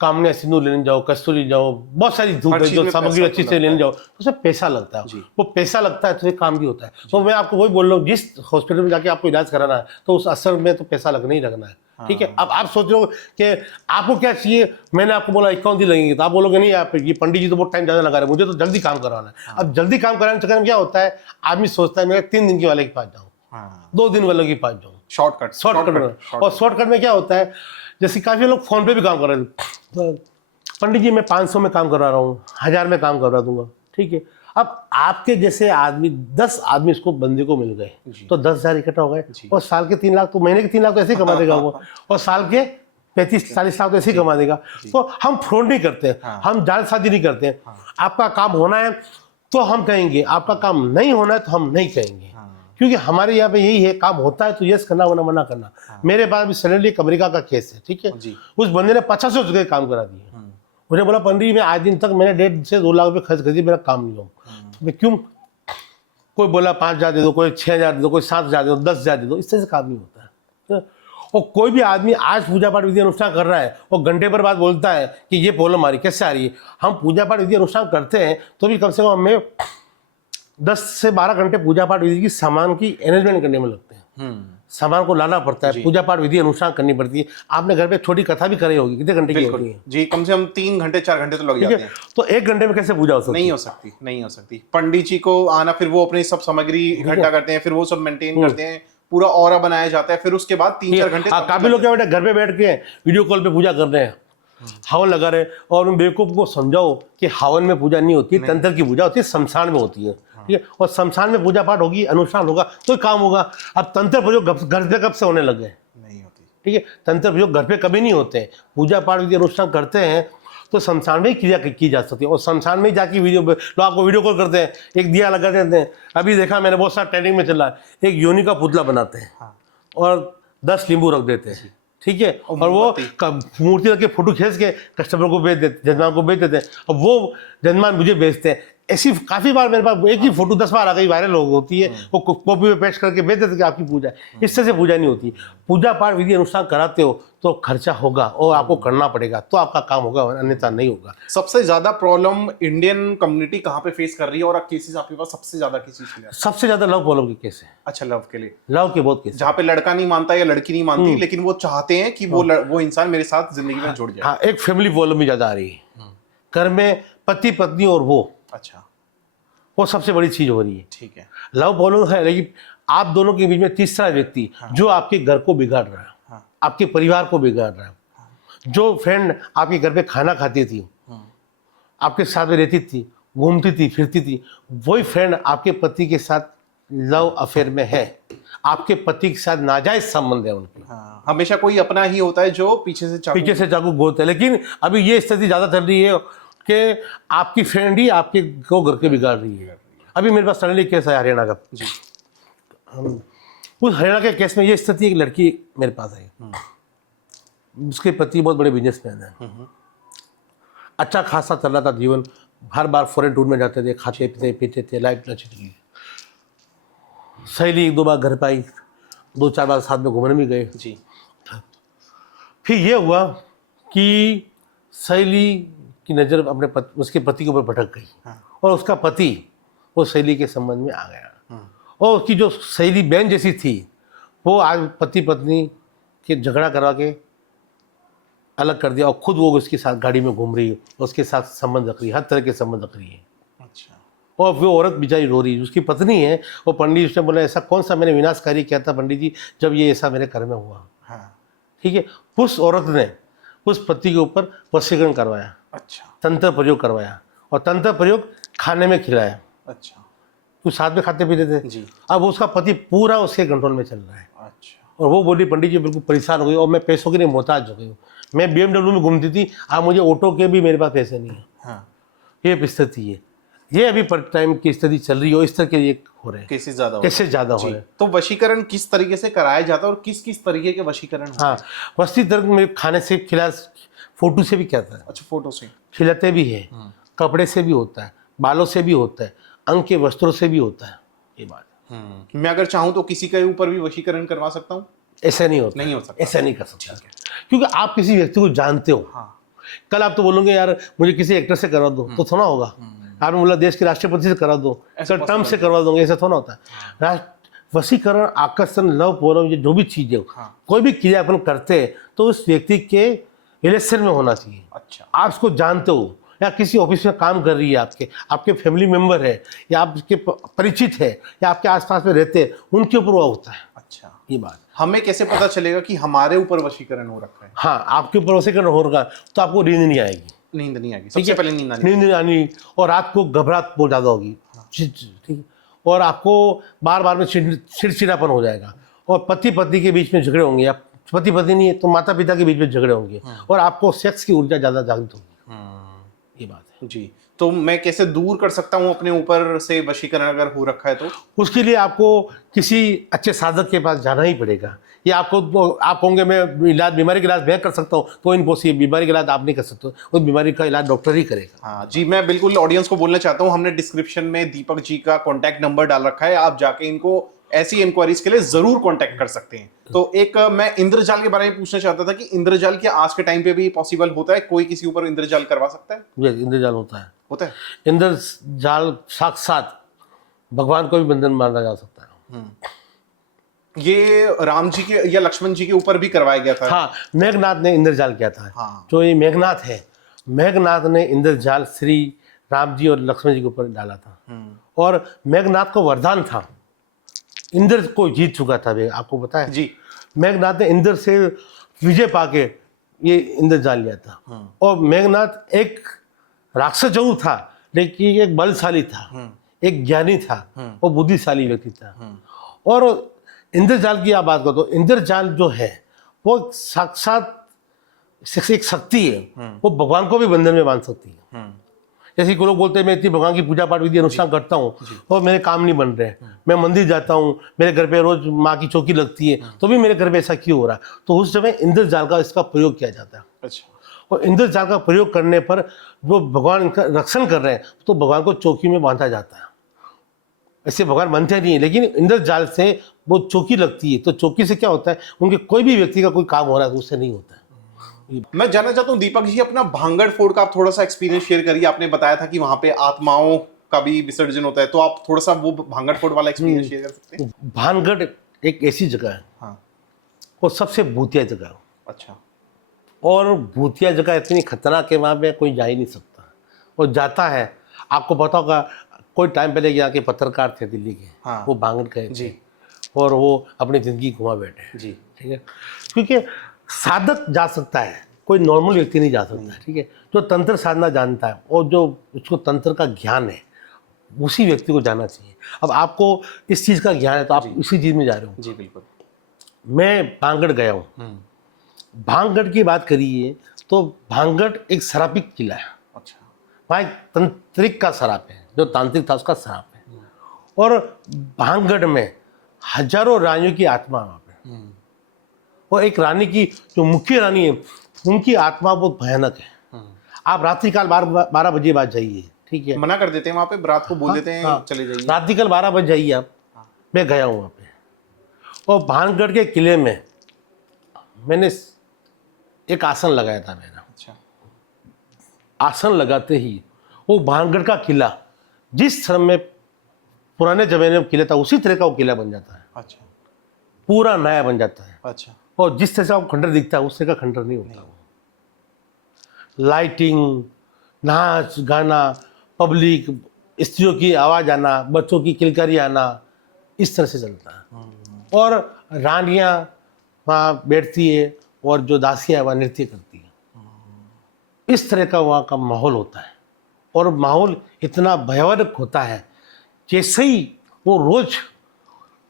कामने सिंदूर लेने जाओ, कस्तूरी जाओ, बहुत सारी धूप जो सामग्री अच्छी से लेने जाओ, तो उसमें पैसा लगता है। वो पैसा लगता है तो ये काम भी होता है। तो मैं आपको वही बोल रहा हूँ, जिस हॉस्पिटल में जाके आपको इलाज कराना है तो उस असर में तो पैसा लगना ही लगना है, ठीक है। अब आप सोच रहे हो कि आपको क्या चाहिए, मैंने आपको बोला 51 दिन लगेंगे, तो आप बोलोगे नहीं आप ये पंडित जी तो बहुत टाइम ज़्यादा लगा रहे हैं, मुझे तो जल्दी काम करवाना है। अब जल्दी काम कराने के चक्कर में क्या होता है, आदमी सोचता है मैं 3 दिन के वाले के पास जाऊँ, 2 दिन वाले के पास जाऊँ, शॉर्टकट। और शॉर्टकट में क्या होता है, जैसे काफ़ी लोग फ़ोन पे भी काम कर रहे थे, तो पंडित जी मैं 500 में काम करवा रहा हूँ, 1000 में काम करवा दूंगा, ठीक है। अब आपके जैसे आदमी 10 आदमी इसको बंदे को मिल गए तो 10,000 इकट्ठा हो गए, और साल के 3 लाख, तो महीने के 3 लाख तो ऐसे ही कमा देगा वो, और साल के 35-40 लाख तो ऐसे ही कमा देगा। तो हम फ्रॉड नहीं करते, हम जालसाजी नहीं करते। आपका काम होना है तो हम कहेंगे, आपका काम नहीं होना है तो हम नहीं कहेंगे, क्योंकि हमारे यहाँ पे यही है, काम होता है तो यस करना, वरना मना करना। मेरे पास भी सडनली एक अमेरिका का केस है, ठीक है। उस बंदे ने 50 जगह काम करा दिए। मुझे बोला पंडित जी मैं आज दिन तक मैंने 1.5 से 2 लाख रुपये खर्च कर दिए, मेरा काम नहीं हो। मैं क्यों, कोई बोला 5,000 दे दो, कोई 6,000 दे दो, कोई 7,000 दे दो, 10,000 दे दो, इस तरह से काम नहीं होता है। और कोई भी आदमी आज पूजा पाठ विधि अनुष्ठान कर रहा है और घंटे पर बाद बोलता है कि ये प्रॉब्लम आ रही, कैसे आ रही है। हम पूजा पाठ विधि अनुष्ठान करते हैं तो भी कम से कम हमें 10 से 12 घंटे पूजा पाठ विधि की सामान की अरेंजमेंट करने में लगते हैं। सामान को लाना पड़ता है, पूजा पाठ विधि अनुष्ठान करनी पड़ती है। आपने घर पे छोटी कथा भी करी होगी, कितने घंटे की होती है जी? कम से कम 3 घंटे 4 घंटे तो लग जाते हैं। तो 1 घंटे में कैसे पूजा हो सकती है? नहीं हो सकती। पंडित जी को आना, फिर वो अपनी सब सामग्री इकट्ठा करते हैं, फिर वो सब मेंटेन करते हैं, पूरा ऑरा बनाया जाता है, फिर उसके बाद 3-4 घंटे। काफी लोग क्या बेटा घर पे बैठ के वीडियो कॉल पे पूजा कर रहे हैं, हवन लगा रहे हैं, और उन बेवकूफ को समझाओ कि हवन में पूजा नहीं होती, तंत्र की पूजा होती है, शमशान में होती है, ठीक है। और शमशान में पूजा पाठ होगी, अनुष्ठान होगा तो काम होगा। अब तंत्र प्रयोग घर पे कब से होने लगे? नहीं होती, ठीक है। तंत्र प्रयोग घर पे कभी नहीं होते हैं। पूजा पाठ विधि अनुष्ठान करते हैं तो शमशान में ही क्रिया की जा सकती है, और शमशान में ही जाके लोग आपको वीडियो कॉल करते हैं, एक दिया लगा देते हैं। अभी देखा मैंने, बहुत सारा ट्रेंडिंग में चला है, एक योनि का पुतला बनाते हैं और 10 नींबू रख देते हैं, ठीक है, और वो मूर्ति रख के फोटो खींच के कस्टमर को बेच देते, जजमान को बेच देते हैं। अब वो जजमान मुझे बेचते हैं। ऐसी काफ़ी बार मेरे पास एक ही फोटो 10 बार आ गई, वायरल होती है, वो कॉपी में पेस्ट करके बेच देते कि आपकी पूजा है। इस तरह से पूजा नहीं होती। पूजा पाठ विधि अनुष्ठान कराते हो तो खर्चा होगा और आपको करना पड़ेगा, तो आपका काम होगा, अन्यथा नहीं होगा। सबसे ज्यादा प्रॉब्लम इंडियन कम्युनिटी कहाँ पे फेस कर रही है, और केसेस आपके पास सबसे ज्यादा किस चीज के लिए? सबसे ज्यादा लव प्रॉब्लम के केस है। अच्छा, लव के लिए? लव के बहुत केस, जहाँ पे लड़का नहीं मानता या लड़की नहीं मानती, लेकिन वो चाहते हैं कि वो इंसान मेरे साथ जिंदगी में जुड़ जाए। हाँ, एक फैमिली प्रॉब्लम भी ज्यादा आ रही है। घर में पति पत्नी और वो सबसे बड़ी चीज हो रही है, ठीक है। लव प्रॉब्लम है, लेकिन आप दोनों के बीच में तीसरा व्यक्ति जो आपके घर को बिगाड़ रहा है, आपके परिवार को बिगाड़ रहा है। जो फ्रेंड आपके घर पे खाना खाती थी, आपके साथ में रहती थी, घूमती थी, फिरती थी, वही फ्रेंड आपके पति के साथ लव अफेयर में है, आपके पति के साथ नाजायज संबंध है उनके। हमेशा कोई अपना ही होता है जो पीछे से चाकू गोते हैं। लेकिन अभी ये स्थिति ज्यादा चल रही है कि आपकी फ्रेंड ही आपके को घर के बिगाड़ रही है। अभी मेरे पास सडनली केस है हरियाणा का जी। उस हरियाणा के केस में ये स्थिति, एक लड़की मेरे पास आई, उसके पति बहुत बड़े बिजनेसमैन हैं, अच्छा खासा चल रहा था जीवन, हर बार फॉरेन टूर में जाते थे, खाते पीते पीते थे, लाइफ अच्छी थी। सहेली 1-2 बार घर पे आई, 2-4 बार साथ में घूमने भी गए जी। फिर ये हुआ कि सहेली की नज़र अपने उसके पति के ऊपर भटक गई, और उसका पति वो सहेली के संबंध में आ गया, और उसकी जो सहेली बहन जैसी थी वो आज पति पत्नी के झगड़ा करा के अलग कर दिया, और खुद वो उसके साथ गाड़ी में घूम रही है, उसके साथ संबंध रख रही है, हर तरह के संबंध रख रही है। अच्छा। और वो औरत बेचारी रो रही है, उसकी पत्नी है, वो पंडित उसने बोला ऐसा कौन सा मैंने विनाशकारी किया था पंडित जी जब ये ऐसा मेरे घर में हुआ। ठीक है। उस औरत ने उस पति के ऊपर वशीकरण करवाया, अच्छा, तंत्र प्रयोग करवाया, और तंत्र प्रयोग खाने में खिलाया। अच्छा। तो साथ में खाते पीते थे जी। अब उसका पति पूरा उसके कंट्रोल में चल रहा है। अच्छा। और वो बोली पंडित जी बिल्कुल परेशान हो गई, और मैं पैसों के लिए मोहताज हो गई हूँ। मैं BMW में घूमती थी, अब मुझे ऑटो के भी मेरे पास पैसे नहीं है। हाँ। ये स्थिति है, ये अभी पर टाइम की स्थिति चल रही है, इस तरह के ये हो रहे हैं, केसेस ज़्यादा हो रहे हैं। तो वशीकरण किस तरीके से कराया जाता है और किस किस तरीके के वशीकरण? हाँ, वशीकरण में खाने से खिला, फोटो से भी कहता है। अच्छा, फोटो से खिलाते भी है, कपड़े से भी होता है, बालों से भी होता है, अंग के वस्त्रों से भी होता है। ये बात मैं अगर चाहूँ तो किसी के ऊपर भी वशीकरण करवा सकता हूँ? ऐसा नहीं होता, नहीं हो सकता, ऐसा नहीं कर सकता, क्योंकि आप किसी व्यक्ति को जानते हो। हाँ। कल आप तो बोलोगे यार मुझे किसी एक्टर से करा दो, तो थोड़ा होगा। आपने बोला देश के राष्ट्रपति से करा दो, सर ट्रम्प से करवा दोगे, ऐसा थोड़ा होता है। वशीकरण, आकर्षण, लव प्रॉब्लम, ये जो भी चीज़ है, कोई भी क्रिया अपन करते हैं तो उस व्यक्ति के रिलेशन में होना चाहिए। अच्छा। आप उसको जानते हो, या किसी ऑफिस में काम कर रही है, आपके फैमिली मेंबर है, या आपके परिचित है, या आपके आसपास में रहते हैं, उनके ऊपर वो होता है। अच्छा। ये बात हमें कैसे पता चलेगा कि हमारे ऊपर वशीकरण हो रखा है? हाँ, आपके ऊपर वशीकरण हो रहा तो आपको नींद नहीं आएगी, नींद नहीं आएगी, सबसे पहले नींद आनी। नींद नहीं आनी, और रात को घबराहट बहुत ज़्यादा होगी, ठीक है, और आपको बार बार में चिड़चिड़ापन हो जाएगा, और पति पत्नी के बीच में झगड़े होंगे, या पति पत्नी नहीं है तो माता पिता के बीच में झगड़े होंगे, और आपको सेक्स की ऊर्जा ज़्यादा जागृत होगी। ये बात है जी। तो मैं कैसे दूर कर सकता हूँ अपने ऊपर से वशीकरण अगर हो रखा है तो? उसके लिए आपको किसी अच्छे साधक के पास जाना ही पड़ेगा। ये आपको आप होंगे मैं बीमारी का इलाज मैं कर सकता हूँ, तो इम्पॉसिबल, बीमारी का इलाज आप नहीं कर सकते, उस बीमारी का इलाज डॉक्टर ही करेगा। हाँ जी, मैं बिल्कुल ऑडियंस को बोलना चाहता हूँ, हमने डिस्क्रिप्शन में दीपक जी का कॉन्टैक्ट नंबर डाल रखा है, आप जाके इनको ऐसी इंक्वायरीज के लिए जरूर कॉन्टैक्ट कर सकते हैं। तो एक मैं इंद्रजाल के बारे में पूछना चाहता था कि इंद्रजाल क्या आज के टाइम पे भी पॉसिबल होता है? कोई किसी ऊपर इंद्रजाल करवा सकता है? ये इंद्रजाल होता है। होता है। इंद्रजाल साक्षात भगवान को भी बंधन माना जा सकता है। ये राम जी के या लक्ष्मण जी के ऊपर भी करवाया गया था। हाँ, मेघनाथ ने इंद्रजाल किया था। हाँ। जो ये मेघनाथ है, मेघनाथ ने इंद्रजाल श्री राम जी और लक्ष्मण जी के ऊपर डाला था, और मेघनाथ को वरदान था, इंद्र को जीत चुका था वे, आपको पता है जी। मेघनाथ ने इंद्र से विजय पाके ये इंद्रजाल लिया था। और मेघनाथ एक राक्षस जरूर था, लेकिन एक बलशाली था, एक ज्ञानी था, और बुद्धिशाली व्यक्ति था। और इंद्रजाल की आप बात करो तो इंद्रजाल जो है वो साक्षात एक शक्ति है, वो भगवान को भी बंधन में बांध सकती है। जैसे कि लोग बोलते हैं मैं इतनी भगवान की पूजा पाठ विधि अनुष्ठान करता हूँ और मेरे काम नहीं बन रहे, मैं मंदिर जाता हूँ, मेरे घर पे रोज माँ की चौकी लगती है, तो भी मेरे घर पे ऐसा क्यों हो रहा है? तो उस समय इंद्रजाल का इसका प्रयोग किया जाता है। अच्छा। और इंद्रजाल का प्रयोग करने पर जो भगवान इनका रक्षण कर रहे हैं, तो भगवान को चौकी में बांधा जाता है। ऐसे भगवान बनते नहीं है, लेकिन इंद्रजाल से वो चौकी लगती है, तो चौकी से क्या होता है, उनके कोई भी व्यक्ति का कोई काम हो रहा है तो उससे नहीं होता है। मैं जानना चाहता हूँ दीपक जी, अपना भांगड़ फोड़ का आप थोड़ा सा एक्सपीरियंस शेयर करिए। आपने बताया था कि वहां पे आत्माओं का भी विसर्जन होता है, तो आप थोड़ा सा वो भांगड़ फोड़ वाला एक्सपीरियंस शेयर कर सकते हैं? भानगढ़ एक ऐसी जगह है, हाँ। वो सबसे भूतिया जगह है। अच्छा। और भूतिया जगह इतनी खतरनाक है, वहाँ पे कोई जा ही नहीं सकता, और जाता है। आपको पता होगा कोई टाइम पहले यहाँ के पत्रकार थे दिल्ली के, हाँ। वो भांगड़ गए जी। और वो अपनी ज़िंदगी घुमा बैठे। जी। ठीक है, क्योंकि साधक जा सकता है, कोई नॉर्मल व्यक्ति नहीं जा सकता है। ठीक है, जो तंत्र साधना जानता है और जो उसको तंत्र का ज्ञान है, उसी व्यक्ति को जाना चाहिए। अब आपको इस चीज़ का ज्ञान है तो आप इसी चीज़ में जा रहे हो। जी बिल्कुल। मैं भांगड़ गया हूँ। भांगड़ की बात करिए तो भांगड़ एक शराबिक किला है। अच्छा। वहाँ एक तंत्रिक का शराब है, जो तांत्रिक था उसका शराब है। और भांगड़ में हजारों रानियों की आत्मा वहाँ पे, और एक रानी की जो मुख्य रानी है, उनकी आत्मा बहुत भयानक है। आप रात्रि काल 12 बजे बाद जाइए। ठीक है, मना कर देते हैं वहां पे, रात को बोल देते हैं चले जाइए। रात्रि काल 12 बजे जाइए आप। मैं गया हूँ वहाँ पे, और भानगढ़ के किले में मैंने एक आसन लगाया था मेरा। अच्छा। आसन लगाते ही वो भानगढ़ का किला जिस तरह में पुराने जमाने में किला था, उसी तरह का वो किला बन जाता है। अच्छा। पूरा नया बन जाता है। अच्छा। और जिस तरह से आपको खंडर दिखता है उस तरह का खंडर नहीं होता। लाइटिंग, नाच गाना, पब्लिक, स्त्रियों की आवाज़ आना, बच्चों की किलकारी आना, इस तरह से चलता है। और रानियाँ वहाँ बैठती है और जो दासियाँ वहाँ नृत्य करती हैं। इस तरह का वहाँ का माहौल होता है, और माहौल इतना भयावह होता है। जैसे ही वो रोज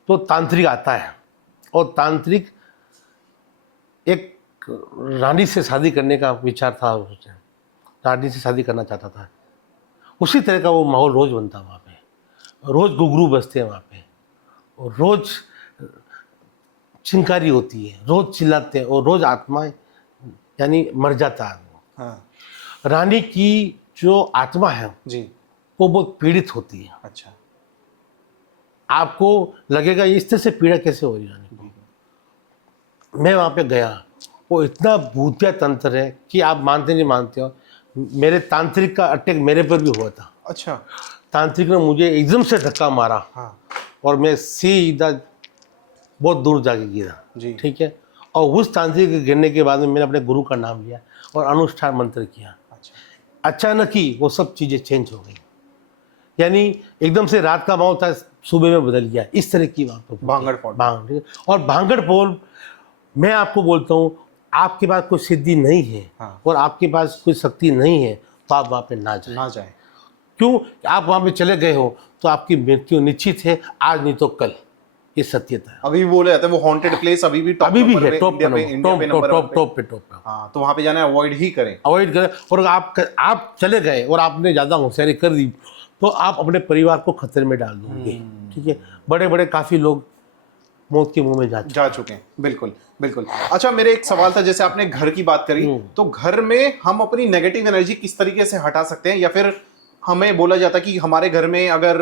तो तांत्रिक आता है, और तांत्रिक एक रानी से शादी करने का विचार था, उसने रानी से शादी करना चाहता था। उसी तरह का वो माहौल रोज बनता है वहाँ पे। रोज घुघरू बजते हैं वहाँ पे, और रोज चिंकारी होती है, रोज चिल्लाते हैं, और रोज आत्माएं यानी मर जाता है वो। हाँ। रानी की जो आत्मा है जी। वो बहुत पीड़ित होती है। अच्छा। आपको लगेगा ये इस तरह से पीड़ा कैसे हो रही है रानी को। मैं वहाँ पे गया, वो इतना भूतिया तंत्र है कि आप मानते नहीं मानते हो, मेरे तांत्रिक का अटैक मेरे पर भी हुआ था। अच्छा। तांत्रिक ने मुझे एकदम से धक्का मारा। हाँ। और मैं सीधा बहुत दूर जाके गिरा। जी। ठीक है, और उस तांत्रिक के गिरने के बाद में मैंने अपने गुरु का नाम लिया और अनुष्ठान मंत्र किया। अच्छा। अचानक ही वो सब चीज़ें चेंज हो गई। यानी एकदम से रात का माहौल था, सूबे में बदल गया, इस तरह की बात होती है। भांगड़ फोड़। और भांगड़ फोड़, मैं आपको बोलता हूँ, आपके पास कोई सिद्धि नहीं है और आपके पास कोई शक्ति नहीं है तो आप वहाँ पे ना जाए। क्यों? आप वहाँ पे चले गए हो तो आपकी मृत्यु निश्चित है, आज नहीं तो कल, ये सत्यता है। अभी भी बोले जाते हैं वो हॉन्टेड प्लेस अभी भी है, टॉप पे। हाँ, तो वहाँ पे जाना अवॉइड करें। और आप चले गए और आपने ज़्यादा होशियारी कर दी तो आप अपने परिवार को खतरे में डाल दोगे। ठीक है, बड़े बड़े काफ़ी लोग मौत के मुंह में जा चुके हैं। बिल्कुल बिल्कुल। अच्छा, मेरे एक सवाल था, जैसे आपने घर की बात करी, तो घर में हम अपनी नेगेटिव एनर्जी किस तरीके से हटा सकते हैं? या फिर हमें बोला जाता है कि हमारे घर में अगर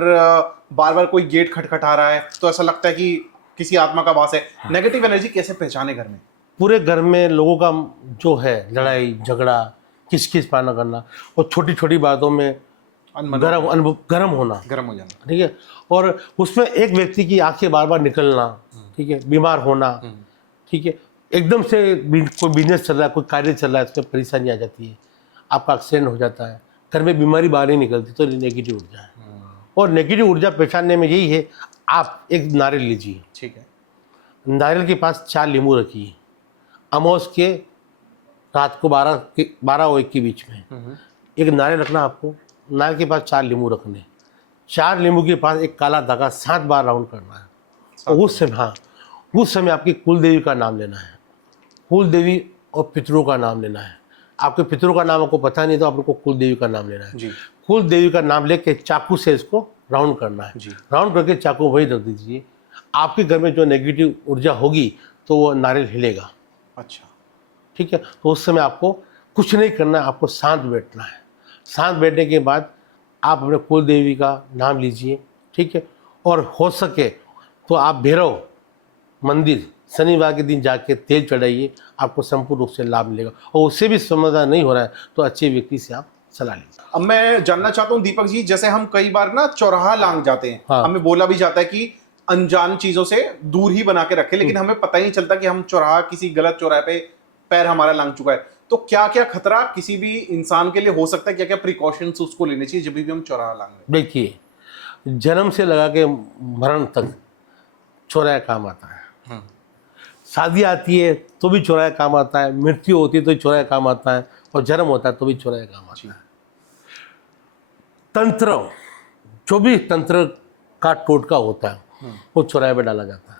बार बार कोई गेट खटखटा रहा है तो ऐसा लगता है कि किसी आत्मा का वास है। नेगेटिव एनर्जी कैसे पहचाने घर में? पूरे घर में लोगों का जो है लड़ाई झगड़ा, किस पाना करना और छोटी छोटी बातों में गरम हो जाना। ठीक है, और उसमें एक व्यक्ति की आंखें बार बार निकलना, ठीक है, बीमार होना, ठीक है, एकदम से कोई बिजनेस चल रहा है, कोई कार्य चल रहा है, उसमें परेशानी आ जाती है, आपका एक्सीडेंट हो जाता है, घर में बीमारी बाहर नहीं निकलती, तो नेगेटिव ऊर्जा है। और नेगेटिव ऊर्जा पहचानने में यही है, आप एक नारियल लीजिए, ठीक है, नारियल के पास 4 नींबू रखिए, अमावस के रात को 12 और 1 के बीच में एक नारियल रखना। आपको नारियल के पास 4 नींबू रखने, 4 नींबू के पास एक काला धागा 7 बार राउंड करना है। और उस समय आपकी कुल देवी का नाम लेना है, कुल देवी और पितरों का नाम लेना है। आपके पितरों का नाम आपको पता नहीं तो आपको कुल देवी का नाम लेना है जी। कुल देवी का नाम लेके चाकू से इसको राउंड करना है जी। राउंड करके चाकू वही रख दीजिए। आपके घर में जो नेगेटिव ऊर्जा होगी तो वो नारियल हिलेगा। अच्छा, ठीक है, तो उस समय आपको कुछ नहीं करना है, आपको शांत बैठना है। शांत बैठने के बाद आप अपने कुल देवी का नाम लीजिए, ठीक है, और हो सके तो आप भैरव मंदिर शनिवार के दिन जाके तेल चढ़ाइए, आपको संपूर्ण रूप से लाभ मिलेगा। और उससे भी समाधान नहीं हो रहा है तो अच्छे व्यक्ति से आप सलाह लीजिए। अब मैं जानना चाहता हूँ दीपक जी, जैसे हम कई बार ना चौराहा लांग जाते हैं, हमें बोला भी जाता है कि अनजान चीजों से दूर ही बना के रखे, लेकिन हमें पता ही नहीं चलता कि हम चौराहा, किसी गलत चौराहे पे पैर हमारा लांग चुका है। तो क्या क्या खतरा किसी भी इंसान के लिए हो सकता है, क्या क्या प्रिकॉशंस उसको लेने चाहिए जब भी हम चौराहा लांगे? देखिए, जन्म से लगा के मरण तक चौराहा काम आता है। शादी आती है तो भी चौराहा काम आता है, मृत्यु होती है तो चौराहा काम आता है, और जन्म होता है तो भी चौराहा काम आता है। तंत्र, जो भी तंत्र का टोटका होता है वो चौराहे पे डाला जाता है।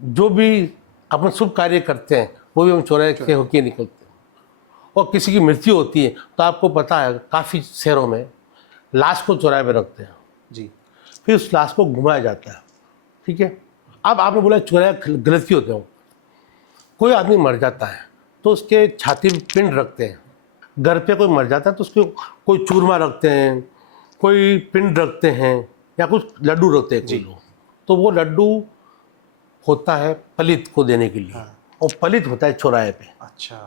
जो भी अपन शुभ कार्य करते हैं वो भी हम चौराहे के होके निकलते हैं। और किसी की मृत्यु होती है तो आपको पता है काफ़ी शहरों में लाश को चौराहे पे रखते हैं जी, फिर उस लाश को घुमाया जाता है। ठीक है, अब आपने बोला चौराहे गलत क्यों होते हो? कोई आदमी मर जाता है तो उसके छाती में पिंड रखते हैं। घर पे कोई मर जाता है तो उसके कोई चूरमा रखते हैं, कोई पिंड रखते हैं, या कुछ लड्डू रखते हैं कोई लोग। तो वो लड्डू होता है पलित को देने के लिए, और पलित होता है चौराहे पे। अच्छा,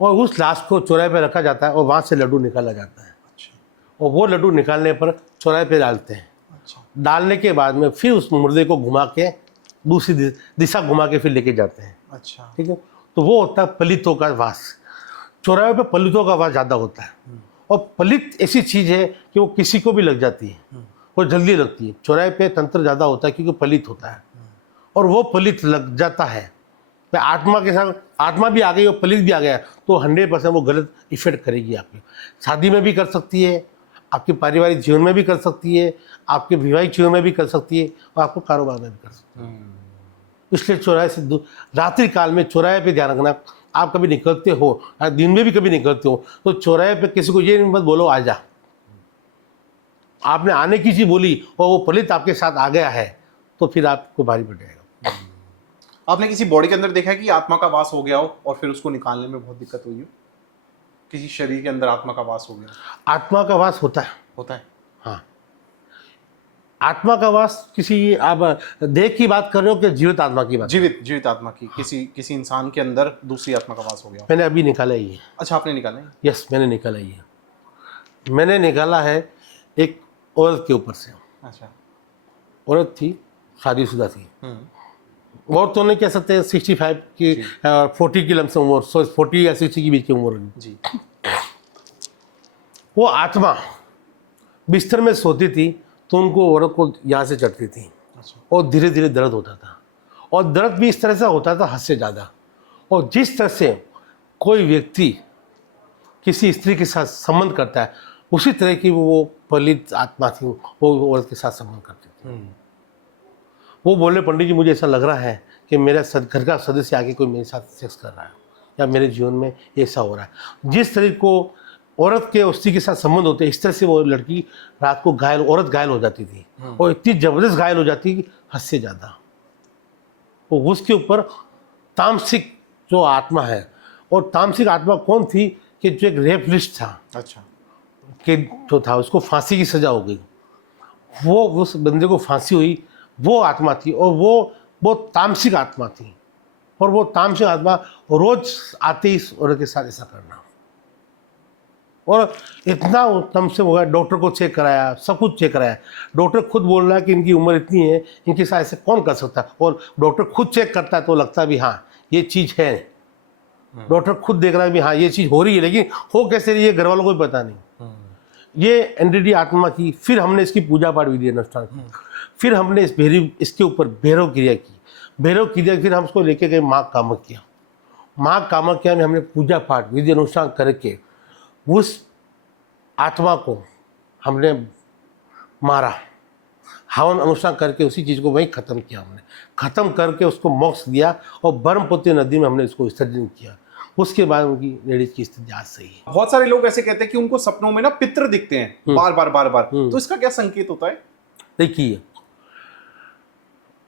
और उस लाश को चौराहे पे रखा जाता है और वहाँ से लड्डू निकाला जाता है। अच्छा, और वो लड्डू निकालने पर चौराहे पे डालते हैं। अच्छा, डालने के बाद में फिर उस मुर्दे को घुमा के दूसरी दिशा घुमा के फिर लेके जाते हैं। अच्छा, ठीक है, तो वो होता है पलितों का वास। चौराहे पे पलितों का वास ज़्यादा होता है। और पलित ऐसी चीज़ है कि वो किसी को भी लग जाती है, वो जल्दी लगती है। चौराहे पे तंत्र ज़्यादा होता है क्योंकि पलित होता है, और वो पलित लग जाता है तो आत्मा के साथ, आत्मा भी आ गई और पलित भी आ गया तो 100% वो गलत इफेक्ट करेगी। आपकी शादी में भी कर सकती है, आपके पारिवारिक जीवन में भी कर सकती है, आपके वैवाहिक जीवन में भी कर सकती है, और आपको कारोबार में भी कर सकती है। इसलिए चौराहे से रात्रि काल में चौराहे पे ध्यान रखना। आप कभी निकलते हो, दिन में भी कभी निकलते हो, तो चौराहे पे किसी को ये मत बोलो आ जा। आपने आने की चीज बोली और वो पलित आपके साथ आ गया है तो फिर आपको भारी पड़ जाएगा। आपने किसी बॉडी के अंदर देखा है कि आत्मा का वास हो गया हो और फिर उसको निकालने में बहुत दिक्कत हुई हो? किसी शरीर के अंदर आत्मा का वास हो गया? आत्मा का वास होता है। हाँ, आत्मा का वास किसी, आप देह की बात कर रहे हो कि जीवित आत्मा की बात? जीवित आत्मा की। हाँ। किसी इंसान के अंदर दूसरी आत्मा का वास हो गया? मैंने अभी निकाला ही है। अच्छा, आपने निकाला है? यस, मैंने निकाला ही है। मैंने निकाला है एक औरत के ऊपर से। अच्छा, औरत थी, शादीशुदा थी। और तो नहीं कह सकते 65 की 40 की लमसम उम्र, 40 या 60 के बीच की उम्र जी। वो आत्मा बिस्तर में सोती थी तो उनको औरत को यहाँ से चढ़ती थी अच्छा। और धीरे धीरे दर्द होता था, और दर्द भी इस तरह से होता था हद से ज़्यादा। और जिस तरह से कोई व्यक्ति किसी स्त्री के साथ संबंध करता है, उसी तरह की वो पलित आत्मा थी, वो औरत के साथ संबंध करती थी। वो बोले, पंडित जी मुझे ऐसा लग रहा है कि मेरा घर का सदस्य आके कोई मेरे साथ सेक्स कर रहा है, या मेरे जीवन में ऐसा हो रहा है। जिस तरह को औरत के स्त्री के साथ संबंध होते हैं, इस तरह से वो लड़की रात को औरत घायल हो जाती थी, और इतनी जबरदस्त घायल हो जाती कि हद से ज़्यादा। तो उसके ऊपर तामसिक जो आत्मा है, और तामसिक आत्मा कौन थी कि जो एक रेपलिस्ट था, अच्छा। कि जो था उसको फांसी की सज़ा हो गई, वो उस बंदे को फांसी हुई, वो आत्मा थी, और वो तामसिक आत्मा थी। और वो तामसिक आत्मा रोज आते ही इस औरत के साथ ऐसा करना, और इतना उत्तम से हो गया। डॉक्टर को चेक कराया, सब कुछ चेक कराया। डॉक्टर खुद बोल रहा है कि इनकी उम्र इतनी है, इनके साथ ऐसे कौन कर सकता है, और डॉक्टर खुद चेक करता है तो लगता है भी हाँ ये चीज़ है। डॉक्टर खुद देख रहा है भी हाँ ये चीज़ हो रही है, लेकिन हो कैसे रही है घर वालों को भी पता नहीं। ये एनडीडी आत्मा की। फिर हमने इसकी पूजा पाठ विधि अनुष्ठान की, फिर हमने इसके ऊपर भैरव क्रिया की। भैरव क्रिया फिर हम उसको लेके गए माँ कामाख्या। माँ कामाख्या में हमने पूजा पाठ विधि अनुष्ठान करके उस आत्मा को हमने मारा, हवन अनुष्ठान करके उसी चीज़ को वहीं ख़त्म किया। हमने ख़त्म करके उसको मोक्ष दिया, और ब्रह्मपुत्र नदी में हमने इसको विसर्जन किया। उसके बाद उनकी लेडीज की स्थिति आज सही है। बहुत सारे लोग ऐसे कहते हैं कि उनको सपनों में ना पितृ दिखते हैं बार बार बार बार, तो इसका क्या संकेत होता है? देखिए,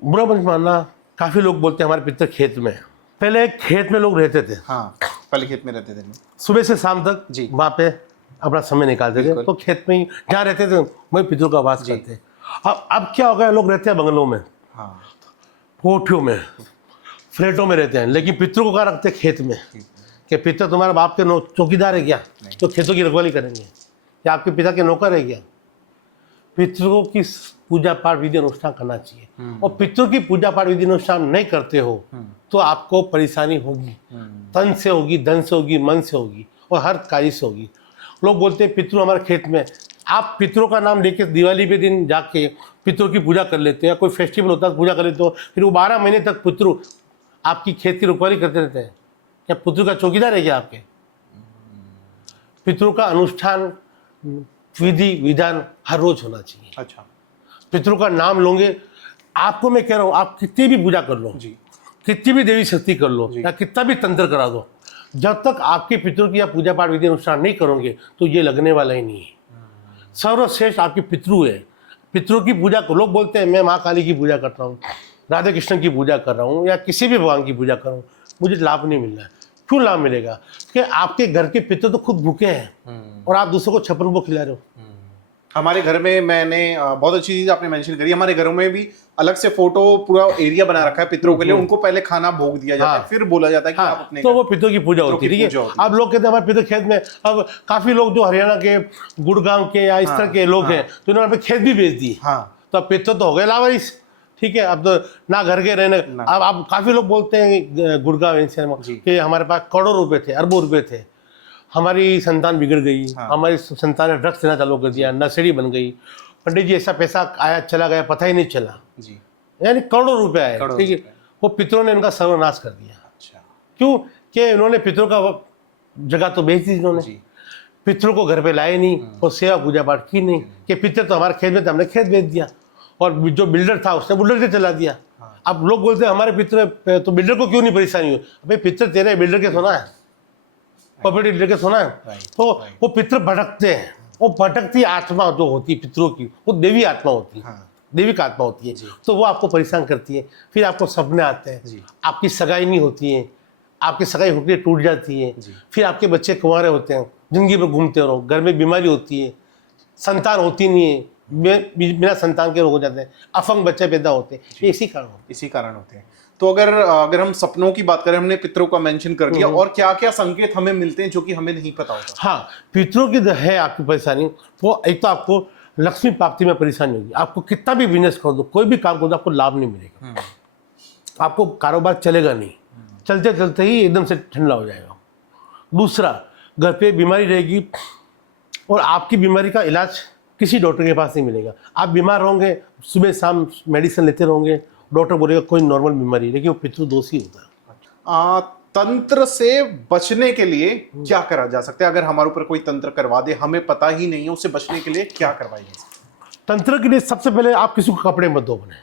बुरा मत मानना, काफ़ी लोग बोलते हैं हमारे पितृ खेत में। पहले खेत में लोग रहते थे, हाँ, पहले खेत में रहते थे, सुबह से शाम तक जी, वहाँ पे अपना समय निकालते थे, तो खेत में ही जहाँ रहते थे वही पितरों का वास करते। अब क्या हो गया, लोग रहते हैं बंगलों में, हाँ, कोठियों में, फ्लैटों में रहते हैं, लेकिन पितरों को कहाँ रखते हैं? खेत में। कि पितर तुम्हारा बाप के चौकीदार है क्या, तो खेतों की रखवाली करेंगे? या आपके पिता के नौकर है क्या? पितरों की पूजा पाठ विधि अनुष्ठान करना चाहिए। और पितरों की पूजा पाठ विधि अनुष्ठान नहीं करते हो तो आपको परेशानी होगी, तन से होगी, धन से होगी, मन से होगी, और हर कार्य से होगी। लोग बोलते हैं पितरों हमारे खेत में। आप पितरों का नाम लेके दिवाली के दिन जाके पितरों की पूजा कर लेते हैं, कोई फेस्टिवल होता है पूजा कर लेते हो, फिर वो 12 महीने तक पितरों आपकी खेत की रखवाली करते रहते हैं। क्या पितरों का चौकीदार है क्या आपके? पितरों का अनुष्ठान विधि विधान हर रोज होना चाहिए। अच्छा, पितरों का नाम लोगे, आपको मैं कह रहा हूँ, आप कितनी भी पूजा कर लो जी, कितनी भी देवी शक्ति कर लो, या कितना भी तंत्र करा दो, जब तक आपके पितरों की या पूजा पाठ विधि अनुष्ठान नहीं करोगे तो ये लगने वाला ही नहीं है। सर्वश्रेष्ठ आपके पितरू है। पितरों की पूजा को लोग बोलते हैं मैं माँ काली की पूजा करता हूँ, राधा कृष्ण की पूजा कर रहा हूँ, या किसी भी भगवान की पूजा कर रहा हूँ, मुझे लाभ नहीं मिल रहा है। क्यों लाभ मिलेगा? कि आपके घर के पितर तो खुद भूखे हैं और आप दूसरों को छप्पन भोग खिला रहे हो। हमारे घर में मैंने बहुत अच्छी चीज आपने मेंशन करी, हमारे घरों में भी अलग से फोटो पूरा एरिया बना रखा है पितरों के लिए, उनको पहले खाना भोग दिया जाता है, फिर बोला जाता है कि आप अपने तो वो पितरों की पूजा होती है। ठीक है, अब लोग कहते हैं हमारे पितर खेत में। अब काफी लोग जो हरियाणा के, गुड़गांव के या इस तरह के लोग हैं, तो इन्होंने अपने खेत भी बेच दिए। तो अब पितर तो हो गए लावारिस। ठीक है, अब तो ना घर के रहने। अब काफी लोग बोलते हैं गुड़गांव कि हमारे पास करोड़ों रुपए थे, अरबों रुपए थे, हमारी संतान बिगड़ गई, हमारी संतान ने ड्रग्स देना चालू कर दिया, नशेड़ी बन गई, पंडित जी ऐसा पैसा आया चला गया पता ही नहीं चला जी, यानी करोड़ों रुपए आए। ठीक है, वो पितरों ने इनका सर्वनाश कर दिया। अच्छा, क्यों? कि इन्होंने पितरों का जगह तो बेच दी, इन्होंने पितरों को घर पे लाए नहीं और सेवा पूजा पाठ की नहीं। कि पितर तो हमारे खेत में थे, हमने खेत बेच दिया, और जो बिल्डर था उसने बुल्डर से चला दिया। अब लोग बोलते हैं हमारे पितर, तो बिल्डर को क्यों नहीं परेशानी हुई? भाई पितर तेरे, बिल्डर के सोना है, प्रॉपर्टी लेके सोना है। तो वो पितर भटकते हैं। वो भटकती आत्मा जो होती है पितरों की, वो देवी आत्मा होती है, देविक आत्मा होती है। तो वो आपको परेशान करती है। फिर आपको सपने आते हैं, आपकी सगाई नहीं होती है, आपकी सगाई होकर टूट जाती है, फिर आपके बच्चे कुंवारे होते हैं, जिंदगी में घूमते रहो, घर में बीमारी होती है, संतान होती नहीं है, बिना संतान के रोग हो जाते हैं, अपंग बच्चे पैदा होते हैं। ये इसी कारण होते हैं। तो अगर हम सपनों की बात करें, हमने पितरों का मेंशन कर दिया, और क्या क्या संकेत हमें मिलते हैं जो कि हमें नहीं पता होता? हाँ, पितरों की है आपकी परेशानी। वो एक तो आपको लक्ष्मी प्राप्ति में परेशानी होगी, आपको कितना भी बिजनेस कर दो, कोई भी काम कर दो, आपको लाभ नहीं मिलेगा, आपको कारोबार चलेगा नहीं, चलते चलते ही एकदम से ठंडा हो जाएगा। दूसरा, घर पे बीमारी रहेगी और आपकी बीमारी का इलाज किसी डॉक्टर के पास नहीं मिलेगा। आप बीमार होंगे, सुबह शाम मेडिसिन लेते रहोगे, डॉक्टर बोलेगा कोई नॉर्मल बीमारी है, लेकिन वो पितृदोष ही होता है। तंत्र से बचने के लिए क्या करा जा सकता है? अगर हमारे ऊपर कोई तंत्र करवा दे, हमें पता ही नहीं है, उससे बचने के लिए क्या करवाई जा सकता है? तंत्र के लिए सबसे पहले आप किसी को कपड़े मत दो बने।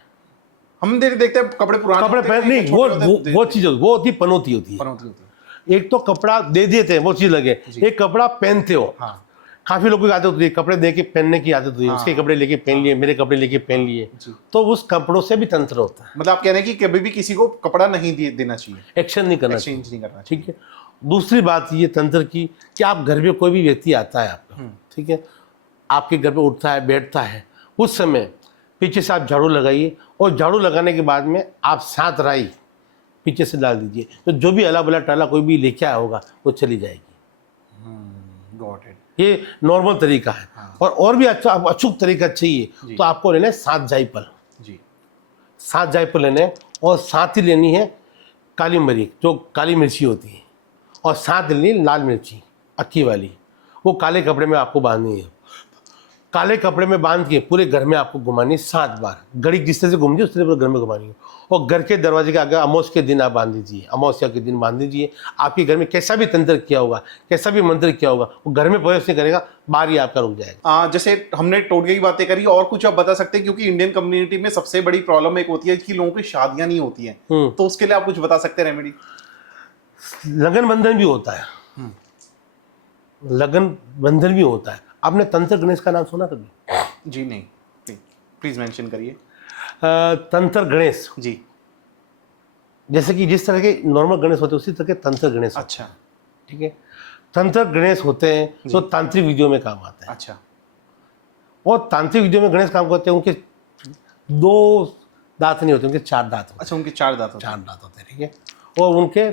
हम देखते हैं कपड़े पुराने कपड़े होते हैं, पहन नहीं, वो चीज वो होती पनौती होती है। पनौती होती है। एक तो कपड़ा दे देते हैं वो चीज लगे, एक कपड़ा पहनते हो। हाँ। काफी लोगों की आदत होती है कपड़े दे के पहनने की आदत होती है, उसके कपड़े लेके पहन लिए, मेरे कपड़े लेके पहन लिए, तो उस कपड़ों से भी तंत्र होता है। मतलब आप कह रहे हैं कि कभी भी किसी को कपड़ा नहीं देना चाहिए, एक्शन नहीं करना चाहिए। एक्सचेंज नहीं करना चाहिए। ठीक है। दूसरी बात ये तंत्र की कि आप घर में कोई भी व्यक्ति आता है आपका, ठीक है, आपके घर पे उठता है बैठता है, उस समय पीछे से आप झाड़ू लगाइए, और झाड़ू लगाने के बाद में आप 7 राई पीछे से डाल दीजिए, तो जो भी अला बला टाला कोई भी लेके आया होगा वो चली जाएगी। Got it. ये नॉर्मल तरीका है। और भी अच्छा अचूक तरीका चाहिए तो आपको लेना है 7 जायफल जी। 7 जायफल लेने हैं, और 7 ही लेनी है काली मिर्च, जो काली मिर्ची होती है, और 7 लेनी है लाल मिर्ची अक्की वाली, वो काले कपड़े में आपको बांधनी है। काले कपड़े में बांध के पूरे घर में आपको घुमानी है 7 बार। घड़ी जिस तरह से घूमती है उस तरह पूरे घर में घुमानी है, और घर के दरवाजे के आगे अमावस्या के दिन आप बांध दीजिए, अमावस्या के दिन बांध दीजिए। आपके घर में कैसा भी तंत्र किया होगा, कैसा भी मंत्र किया होगा, वो घर में प्रवेश नहीं करेगा, बाहर ही आपका रुक जाएगा। जैसे हमने टोटके की बातें करी, और कुछ आप बता सकते हैं? क्योंकि इंडियन कम्युनिटी में सबसे बड़ी प्रॉब्लम एक होती है कि लोगों की शादियां नहीं होती हैं, तो उसके लिए आप कुछ बता सकते हैं रेमेडी? लगन बंधन भी होता है, लगन बंधन भी होता है। आपने तंत्र गणेश का नाम सुना कभी? जी नहीं, प्लीज मेंशन करिए। तंत्र गणेश जी। जैसे कि जिस तरह के नॉर्मल गणेश होते हैं उसी तरह के तंत्र गणेश। अच्छा। ठीक है। तंत्र गणेश होते हैं तो तांत्रिक विधियों में काम आते हैं। अच्छा। और तांत्रिक विधियों में गणेश काम करते हैं, उनके 2 दांत नहीं होते, उनके 4 दांत होते हैं। अच्छा, उनके 4 दांत होते हैं। 4 दांत होते हैं। ठीक है। और उनके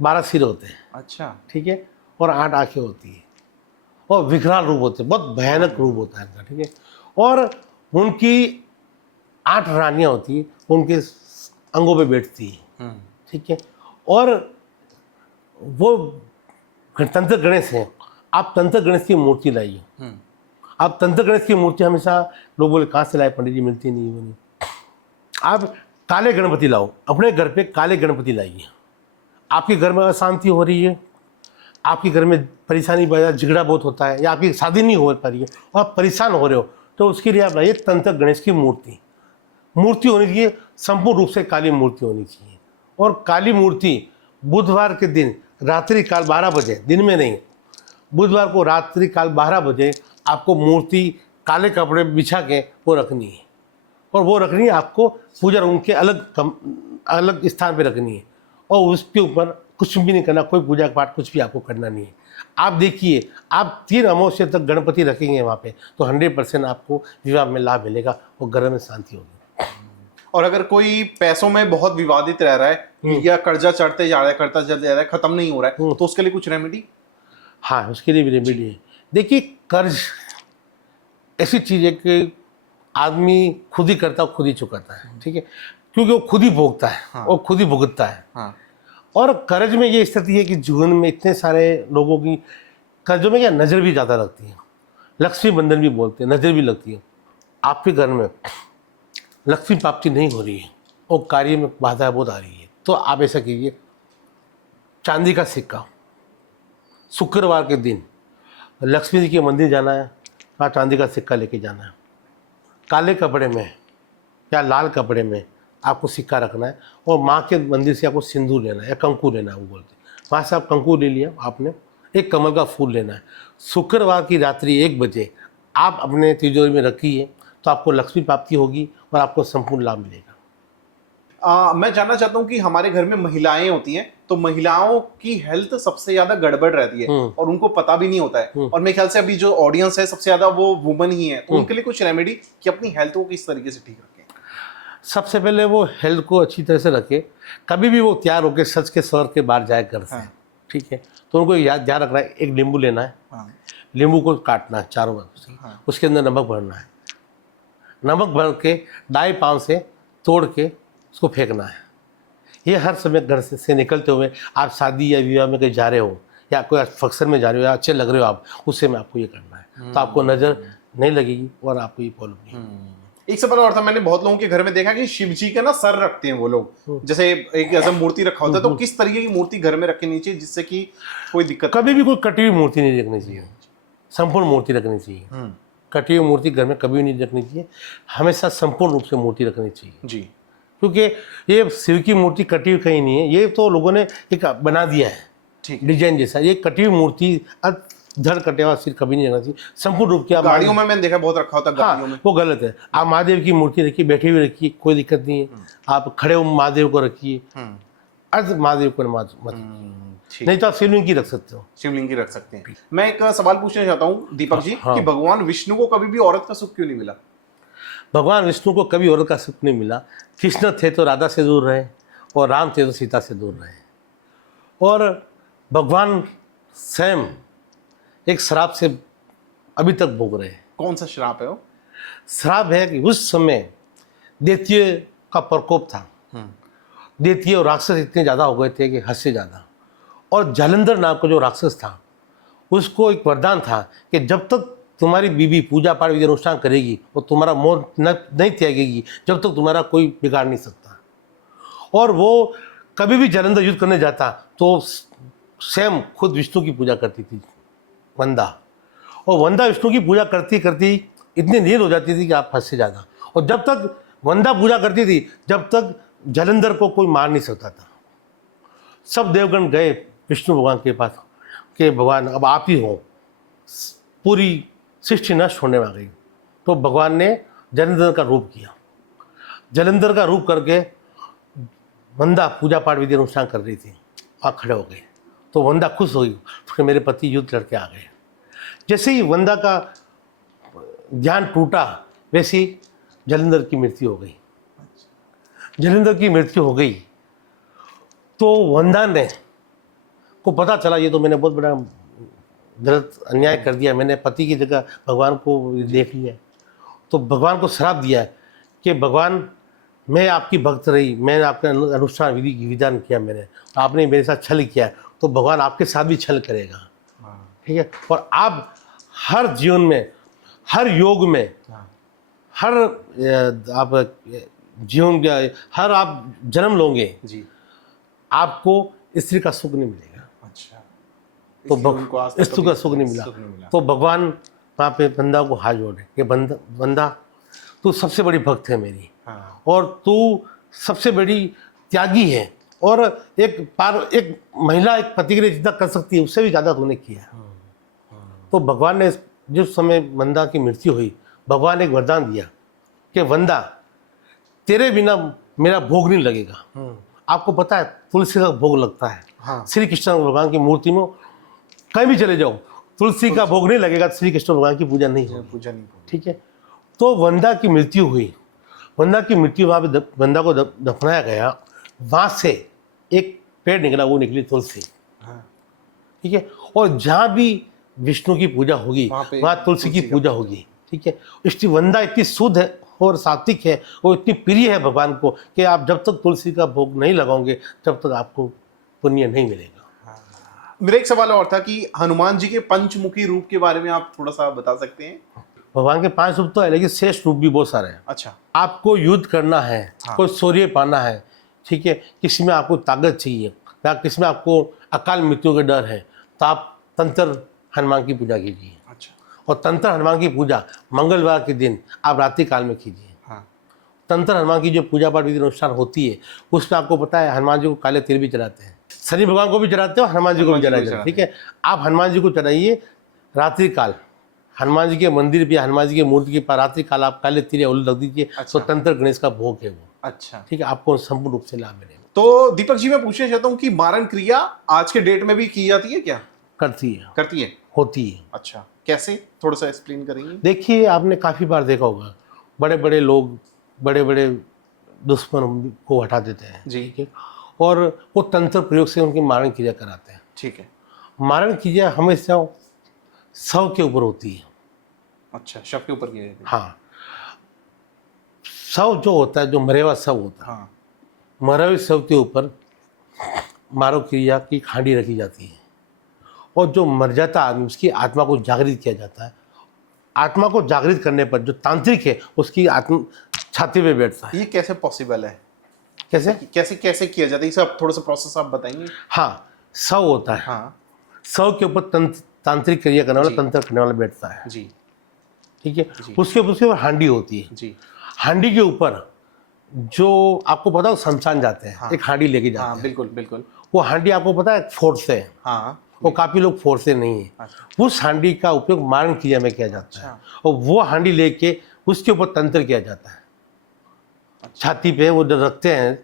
12 सिर होते हैं। अच्छा। ठीक है। और 8 आंखें होती है, और विकराल रूप होते हैं, बहुत भयानक रूप होता है इनका। ठीक है। और उनकी 8 रानियां होती है, उनके अंगों पे बैठती है। ठीक है। और वो तंत्र गणेश हैं। आप तंत्र गणेश की मूर्ति लाइए। आप तंत्र गणेश की मूर्ति हमेशा लोग बोले कहाँ से लाए पंडित जी, मिलती नहीं, वो नहीं। आप काले गणपति लाओ, अपने घर पे काले गणपति लाइए। आपके घर में अशांति हो रही है, आपके घर में परेशानी बढ़ा, झगड़ा बहुत होता है, या आपकी शादी नहीं हो पा रही है और आप परेशान हो रहे हो, तो उसके लिए आप लाइए तंत्र गणेश की मूर्ति। मूर्ति होनी चाहिए संपूर्ण रूप से काली मूर्ति होनी चाहिए। और काली मूर्ति बुधवार के दिन रात्रि काल 12 बजे, दिन में नहीं, बुधवार को रात्रि काल 12 बजे आपको मूर्ति काले कपड़े बिछा के वो रखनी है। और वो रखनी है आपको पूजा रूम के अलग स्थान पे रखनी है, और उसके ऊपर कुछ भी नहीं करना, कोई पूजा पाठ कुछ भी आपको करना नहीं है। आप देखिए, आप 3 अमावस्या तक गणपति रखेंगे वहाँ पे, तो 100% आपको विवाह में लाभ मिलेगा और घर में शांति होगी। और अगर कोई पैसों में बहुत विवादित रह रहा है, या कर्जा चढ़ते जा रहा है, करता जा रहा है, खत्म नहीं हो रहा है, तो उसके लिए कुछ रेमेडी? हाँ, उसके लिए भी रेमेडी है। देखिए, कर्ज ऐसी चीज़ है कि आदमी खुद ही करता है, खुद ही चुकाता है। ठीक है। क्योंकि वो खुद ही भोगता है। हाँ। और खुद ही भुगतता है। हाँ। और कर्ज में ये स्थिति है कि जीवन में इतने सारे लोगों की कर्जों में क्या नज़र भी ज़्यादा लगती है, लक्ष्मी बंधन भी बोलते हैं, नज़र भी लगती है। आपके घर में लक्ष्मी प्राप्ति नहीं हो रही है और कार्य में बाधा बहुत आ रही है, तो आप ऐसा कीजिए, चांदी का सिक्का शुक्रवार के दिन लक्ष्मी जी के मंदिर जाना है, वहाँ चांदी का सिक्का लेके जाना है, काले कपड़े में या लाल कपड़े में आपको सिक्का रखना है, और माँ के मंदिर से आपको सिंदूर लेना है या कंकु लेना है, वो बोलते हैं। वहाँ से आप कंकु ले लिया आपने, एक कमल का फूल लेना है। शुक्रवार की रात्रि 1 बजे आप अपने तिजोरी में रखिए, तो आपको लक्ष्मी प्राप्ति होगी और आपको संपूर्ण लाभ मिलेगा। मैं जानना चाहता हूँ कि हमारे घर में महिलाएं होती हैं, तो महिलाओं की हेल्थ सबसे ज्यादा गड़बड़ रहती है और उनको पता भी नहीं होता है, और मेरे ख्याल से अभी जो ऑडियंस है सबसे ज्यादा वो वुमन ही है, तो उनके लिए कुछ रेमेडी कि अपनी हेल्थ को किस तरीके से ठीक रखें? सबसे पहले वो हेल्थ को अच्छी तरह से रखे। कभी भी वो तैयार होकर सच के स्वर के बाहर जाए घर से। हाँ। ठीक है। तो उनको याद ध्यान रखना है, एक नींबू लेना है। हाँ। नींबू को काटना है चारों बार। हाँ। उसके अंदर नमक भरना है, नमक भर के दाएं पांव से तोड़ के उसको फेंकना है। ये हर समय घर से निकलते हुए आप शादी या विवाह में कहीं जा रहे हो, या कोई फंक्शन में जा रहे हो, या अच्छे लग रहे हो आप, उससे में आपको ये करना है। तो आपको नज़र नहीं लगेगी और आपको ये प्रॉब्लम नहीं होगी। एक सवाल और था, मैंने बहुत लोगों के घर में देखा कि शिव जी का ना सर रखते हैं वो लोग, जैसे एक ऐसा मूर्ति रखा होता है, तो किस तरीके की मूर्ति घर में रखनी चाहिए जिससे कि कोई दिक्कत? कभी भी कोई कटी हुई मूर्ति नहीं रखनी चाहिए, संपूर्ण मूर्ति रखनी चाहिए। कटी हुई मूर्ति घर में कभी नहीं रखनी चाहिए, हमेशा संपूर्ण रूप से मूर्ति रखनी चाहिए जी। क्योंकि ये शिव की मूर्ति कटी हुई कहीं नहीं है, ये तो लोगों ने एक बना दिया है ठीक डिजाइन जैसा। ये कटी हुई मूर्ति धड़ कटे हुआ सिर कभी नहीं रखना चाहिए, संपूर्ण रूप की। आप गाड़ियों में मैंने देखा बहुत रखा होता है गाड़ियों में। वो गलत है। आप महादेव की मूर्ति रखिए, बैठी हुई रखिए, कोई दिक्कत नहीं है। आप खड़े हो महादेव को रखिए, अर्ध महादेव को मत नहीं तो आप शिवलिंग की रख सकते हो। शिवलिंग की रख सकते हैं। मैं एक सवाल पूछना चाहता हूँ दीपक जी कि भगवान विष्णु को कभी भी औरत का सुख क्यों नहीं मिला? भगवान विष्णु को कभी औरत का सुख नहीं मिला। कृष्ण थे तो राधा से दूर रहे और राम थे तो सीता से दूर रहे। और भगवान स्वयं एक श्राप से अभी तक भोग रहे हैं। कौन सा श्राप है वो? श्राप है कि उस समय दैत्य का प्रकोप था। दैत्य और राक्षस इतने ज़्यादा हो गए थे कि हद से ज़्यादा। और जालंधर नाम का जो राक्षस था उसको एक वरदान था कि जब तक तुम्हारी बीवी पूजा पाठ विधि अनुष्ठान करेगी और तुम्हारा मोह नहीं त्यागेगी, जब तक तुम्हारा कोई बिगाड़ नहीं सकता। और वो कभी भी जालंधर युद्ध करने जाता तो स्वयं खुद विष्णु की पूजा करती थी वंदा। और वंदा विष्णु की पूजा करती करती इतनी नील हो जाती थी कि आप हद से ज़्यादा। और जब तक वंदा पूजा करती थी जब तक जालंधर को कोई मार नहीं सकता था। सब देवगण गए विष्णु भगवान के पास कि भगवान अब आप ही हो, पूरी सृष्टि नष्ट होने में आ गई। तो भगवान ने जालंधर का रूप किया। जालंधर का रूप करके वंदा पूजा पाठ विधि अनुष्ठान कर रही थी, वहाँ खड़े हो गए। तो वंदा खुश हो गई कि मेरे पति युद्ध लड़के आ गए। जैसे ही वंदा का ध्यान टूटा वैसे ही जालंधर की मृत्यु हो गई। जालंधर की मृत्यु हो गई तो वंदा ने को पता चला ये तो मैंने बहुत बड़ा गलत अन्याय कर दिया, मैंने पति की जगह भगवान को देख लिया। तो भगवान को श्राप दिया कि भगवान मैं आपकी भक्त रही, मैंने आपका अनुष्ठान विधि विधान किया, मैंने आपने मेरे साथ छल किया, तो भगवान आपके साथ भी छल करेगा। ठीक है। और आप हर जीवन में, हर योग में, हर आप जीवन हर आप जन्म लोगे जी, आपको स्त्री का सुख नहीं मिलेगा। अच्छा। तो स्त्री का सुख नहीं मिला। तो भगवान वहाँ पे बंदा को हाथ जोड़े कि बंदा तू सबसे बड़ी भक्त है मेरी। हाँ। और तू सबसे बड़ी त्यागी है और एक महिला एक पति के लिए जितना कर सकती है उससे भी ज़्यादा तूने किया। तो भगवान ने जिस समय वंदा की मृत्यु हुई, भगवान ने एक वरदान दिया कि वंदा तेरे बिना मेरा भोग नहीं लगेगा। आपको पता है तुलसी का भोग लगता है। हाँ। श्री कृष्ण भगवान की मूर्ति में कहीं भी चले जाओ तुलसी का भोग नहीं लगेगा, श्री कृष्ण भगवान की पूजा नहीं होगी। ठीक है। तो वंदा की मृत्यु हुई। वंदा की मृत्यु वहाँ पे वंदा को दफनाया गया। वहाँ से एक पेड़ निकला, वो निकली तुलसी। ठीक है। और जहाँ भी विष्णु की पूजा होगी वहाँ तुलसी की पूजा होगी। ठीक है। इसलिए वंदा इतनी शुद्ध है और सात्विक है, वो इतनी प्रिय है भगवान को कि आप जब तक तुलसी का भोग नहीं लगाओगे तब तक आपको पुण्य नहीं मिलेगा। मेरा एक सवाल और था कि हनुमान जी के पंचमुखी रूप के बारे में आप थोड़ा सा बता सकते हैं? भगवान के 5 रूप तो है लेकिन शेष रूप भी बहुत सारे हैं। अच्छा। आपको युद्ध करना है, हाँ। कोई शौर्य पाना है, ठीक है, किसी में आपको ताकत चाहिए या किसी में आपको अकाल मृत्यु का डर है तो आप तंत्र हनुमान की पूजा कीजिए। अच्छा। और तंत्र हनुमान की पूजा मंगलवार के दिन आप रात्रि काल में कीजिए। हाँ। तंत्र हनुमान की जो पूजा पाठ विधि अनुष्ठान होती है उसमें आपको पता है हनुमान जी को काले तिल भी चढ़ाते हैं, शनि भगवान को भी चढ़ाते हो, हनुमान जी को भी चढ़ाते। ठीक है। आप हनुमान जी को चढ़ाइए रात्रि काल, हनुमान जी के मंदिर पे, हनुमान जी की मूर्ति के पास रात्रि काल आप काले तिल या उल्लू रख दीजिए। अच्छा। तो तंत्र गणेश का भोग है वो। अच्छा। ठीक है। आपको संपूर्ण रूप से लाभ मिलेगा। तो दीपक जी मैं पूछना चाहता हूँ कि मारण क्रिया आज के डेट में भी की जाती है क्या? करती है, होती है। अच्छा, कैसे, थोड़ा सा एक्सप्लेन करेंगे? देखिए आपने काफी बार देखा होगा बड़े बड़े लोग बड़े बड़े दुश्मन को हटा देते हैं जी, ठीक है, और वो तंत्र प्रयोग से उनकी मारण क्रिया कराते हैं। ठीक है। मारण क्रिया हमेशा शव के ऊपर होती है। अच्छा, शव के ऊपर किया जाता है। हाँ, शव जो होता है, जो मरे हुआ शव होता है, हाँ, मरे हुए शव के ऊपर मारो क्रिया की हांडी रखी जाती है और जो मर जाता आदमी उसकी आत्मा को जागृत किया जाता है। आत्मा को जागृत करने पर जो तांत्रिक है उसकी आत्म छाती पे बैठता है। ये कैसे पॉसिबल है? कैसे कैसे कैसे किया जाता है? इसे आप थोड़ा सा प्रोसेस आप बताएंगे? हाँ, सौ होता है, हाँ सौ के ऊपर तांत्रिक क्रिया करने वाला, तंत्र करने वाला बैठता है, जी ठीक है। उसके ऊपर हांडी होती है जी। हांडी के ऊपर जो आपको पता है शमशान जाते हैं, हाँ। एक हांडी लेके जाते हाँ हैं। बिल्कुल बिल्कुल। वो हांडी आपको पता है फोर्स से है, हाँ वो काफ़ी लोग फोर्स से नहीं है। अच्छा। उस हांडी का उपयोग मारण क्रिया में किया जाता है, और वो हांडी लेके उसके ऊपर तंत्र किया जाता है। छाती पे वो जो रखते हैं,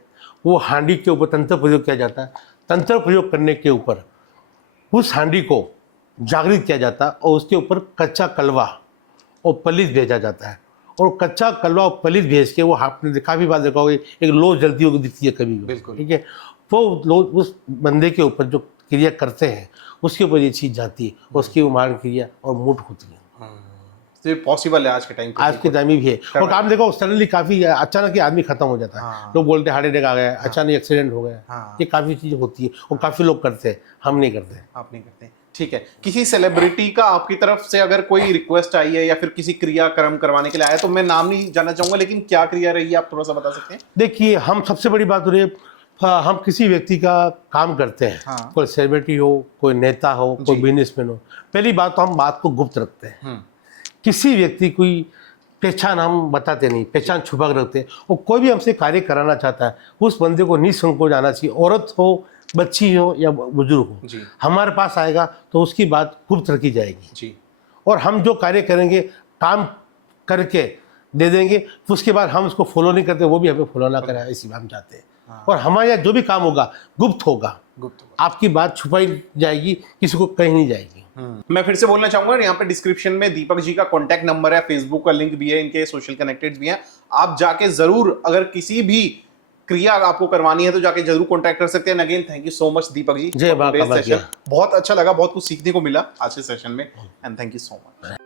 वो हांडी के ऊपर तंत्र प्रयोग किया जाता है। तंत्र प्रयोग करने के ऊपर उस हांडी को जागृत किया जाता है, और उसके ऊपर कच्चा कलवा और पलित भेजा जाता है। और कच्चा कलवा और पलित भेज के वो आपने काफ़ी बार देखा होगा, एक लो जलती हुई दिखती है कभी भी, बिल्कुल। ठीक है। वो लोग उस बंदे के ऊपर जो क्रिया करते हैं उसके ऊपर ये चीज़ जाती है, उसकी वो मारण क्रिया और मुठ होती है। तो ये पॉसिबल है आज के टाइम पे? आज के टाइम में भी है। और काम देखो, सडनली काफ़ी अचानक ही आदमी खत्म हो जाता है। हाँ। लोग बोलते हैं हार्ट अटैक आ गया, अचानक एक्सीडेंट हो गया। हाँ। ये काफ़ी चीज़ होती है और काफ़ी लोग करते हैं, हम नहीं करते। आप नहीं करते, ठीक है। किसी सेलिब्रिटी का आपकी तरफ से अगर कोई रिक्वेस्ट आई है या फिर किसी क्रियाक्रम करवाने के लिए आया, तो मैं नाम नहीं जानना चाहूंगा, लेकिन क्या क्रिया रही है आप थोड़ा सा बता सकते हैं? देखिए, हम सबसे बड़ी बात हो रही है, हम किसी व्यक्ति का काम करते हैं, हाँ। कोई सेलिब्रिटी हो, कोई नेता हो, कोई बिजनेसमैन हो, पहली बात तो हम बात को गुप्त रखते हैं। किसी व्यक्ति की पहचान हम बताते नहीं, पहचान छुपा कर रखते हैं। और कोई भी हमसे कार्य कराना चाहता है, उस बंदे को निसंकोच आना चाहिए, औरत हो, बच्ची हो या बुजुर्ग हो, जी। हमारे पास आएगा तो उसकी बात गुप्त रखी जाएगी जी। और हम जो कार्य करेंगे, काम करके दे देंगे, उसके बाद हम उसको फॉलो नहीं करते, वो भी हमें फॉलो ना करें, इसी हम चाहते हैं। और हमारे यहाँ जो भी काम होगा गुप्त होगा, गुप्त। आपकी बात छुपाई जाएगी, किसी को कहीं नहीं जाएगी। मैं फिर से बोलना चाहूंगा, यहाँ पे डिस्क्रिप्शन में दीपक जी का कॉन्टैक्ट नंबर है, फेसबुक का लिंक भी है, इनके सोशल कनेक्टेड भी हैं। आप जाके जरूर, अगर किसी भी क्रिया आपको करवानी है तो जाके जरूर कॉन्टैक्ट कर सकते हैं। Again thank you so much Deepak ji, जय मां कामाख्या। बहुत अच्छा लगा, बहुत कुछ सीखने को मिला आज के सेशन में, and thank you so much.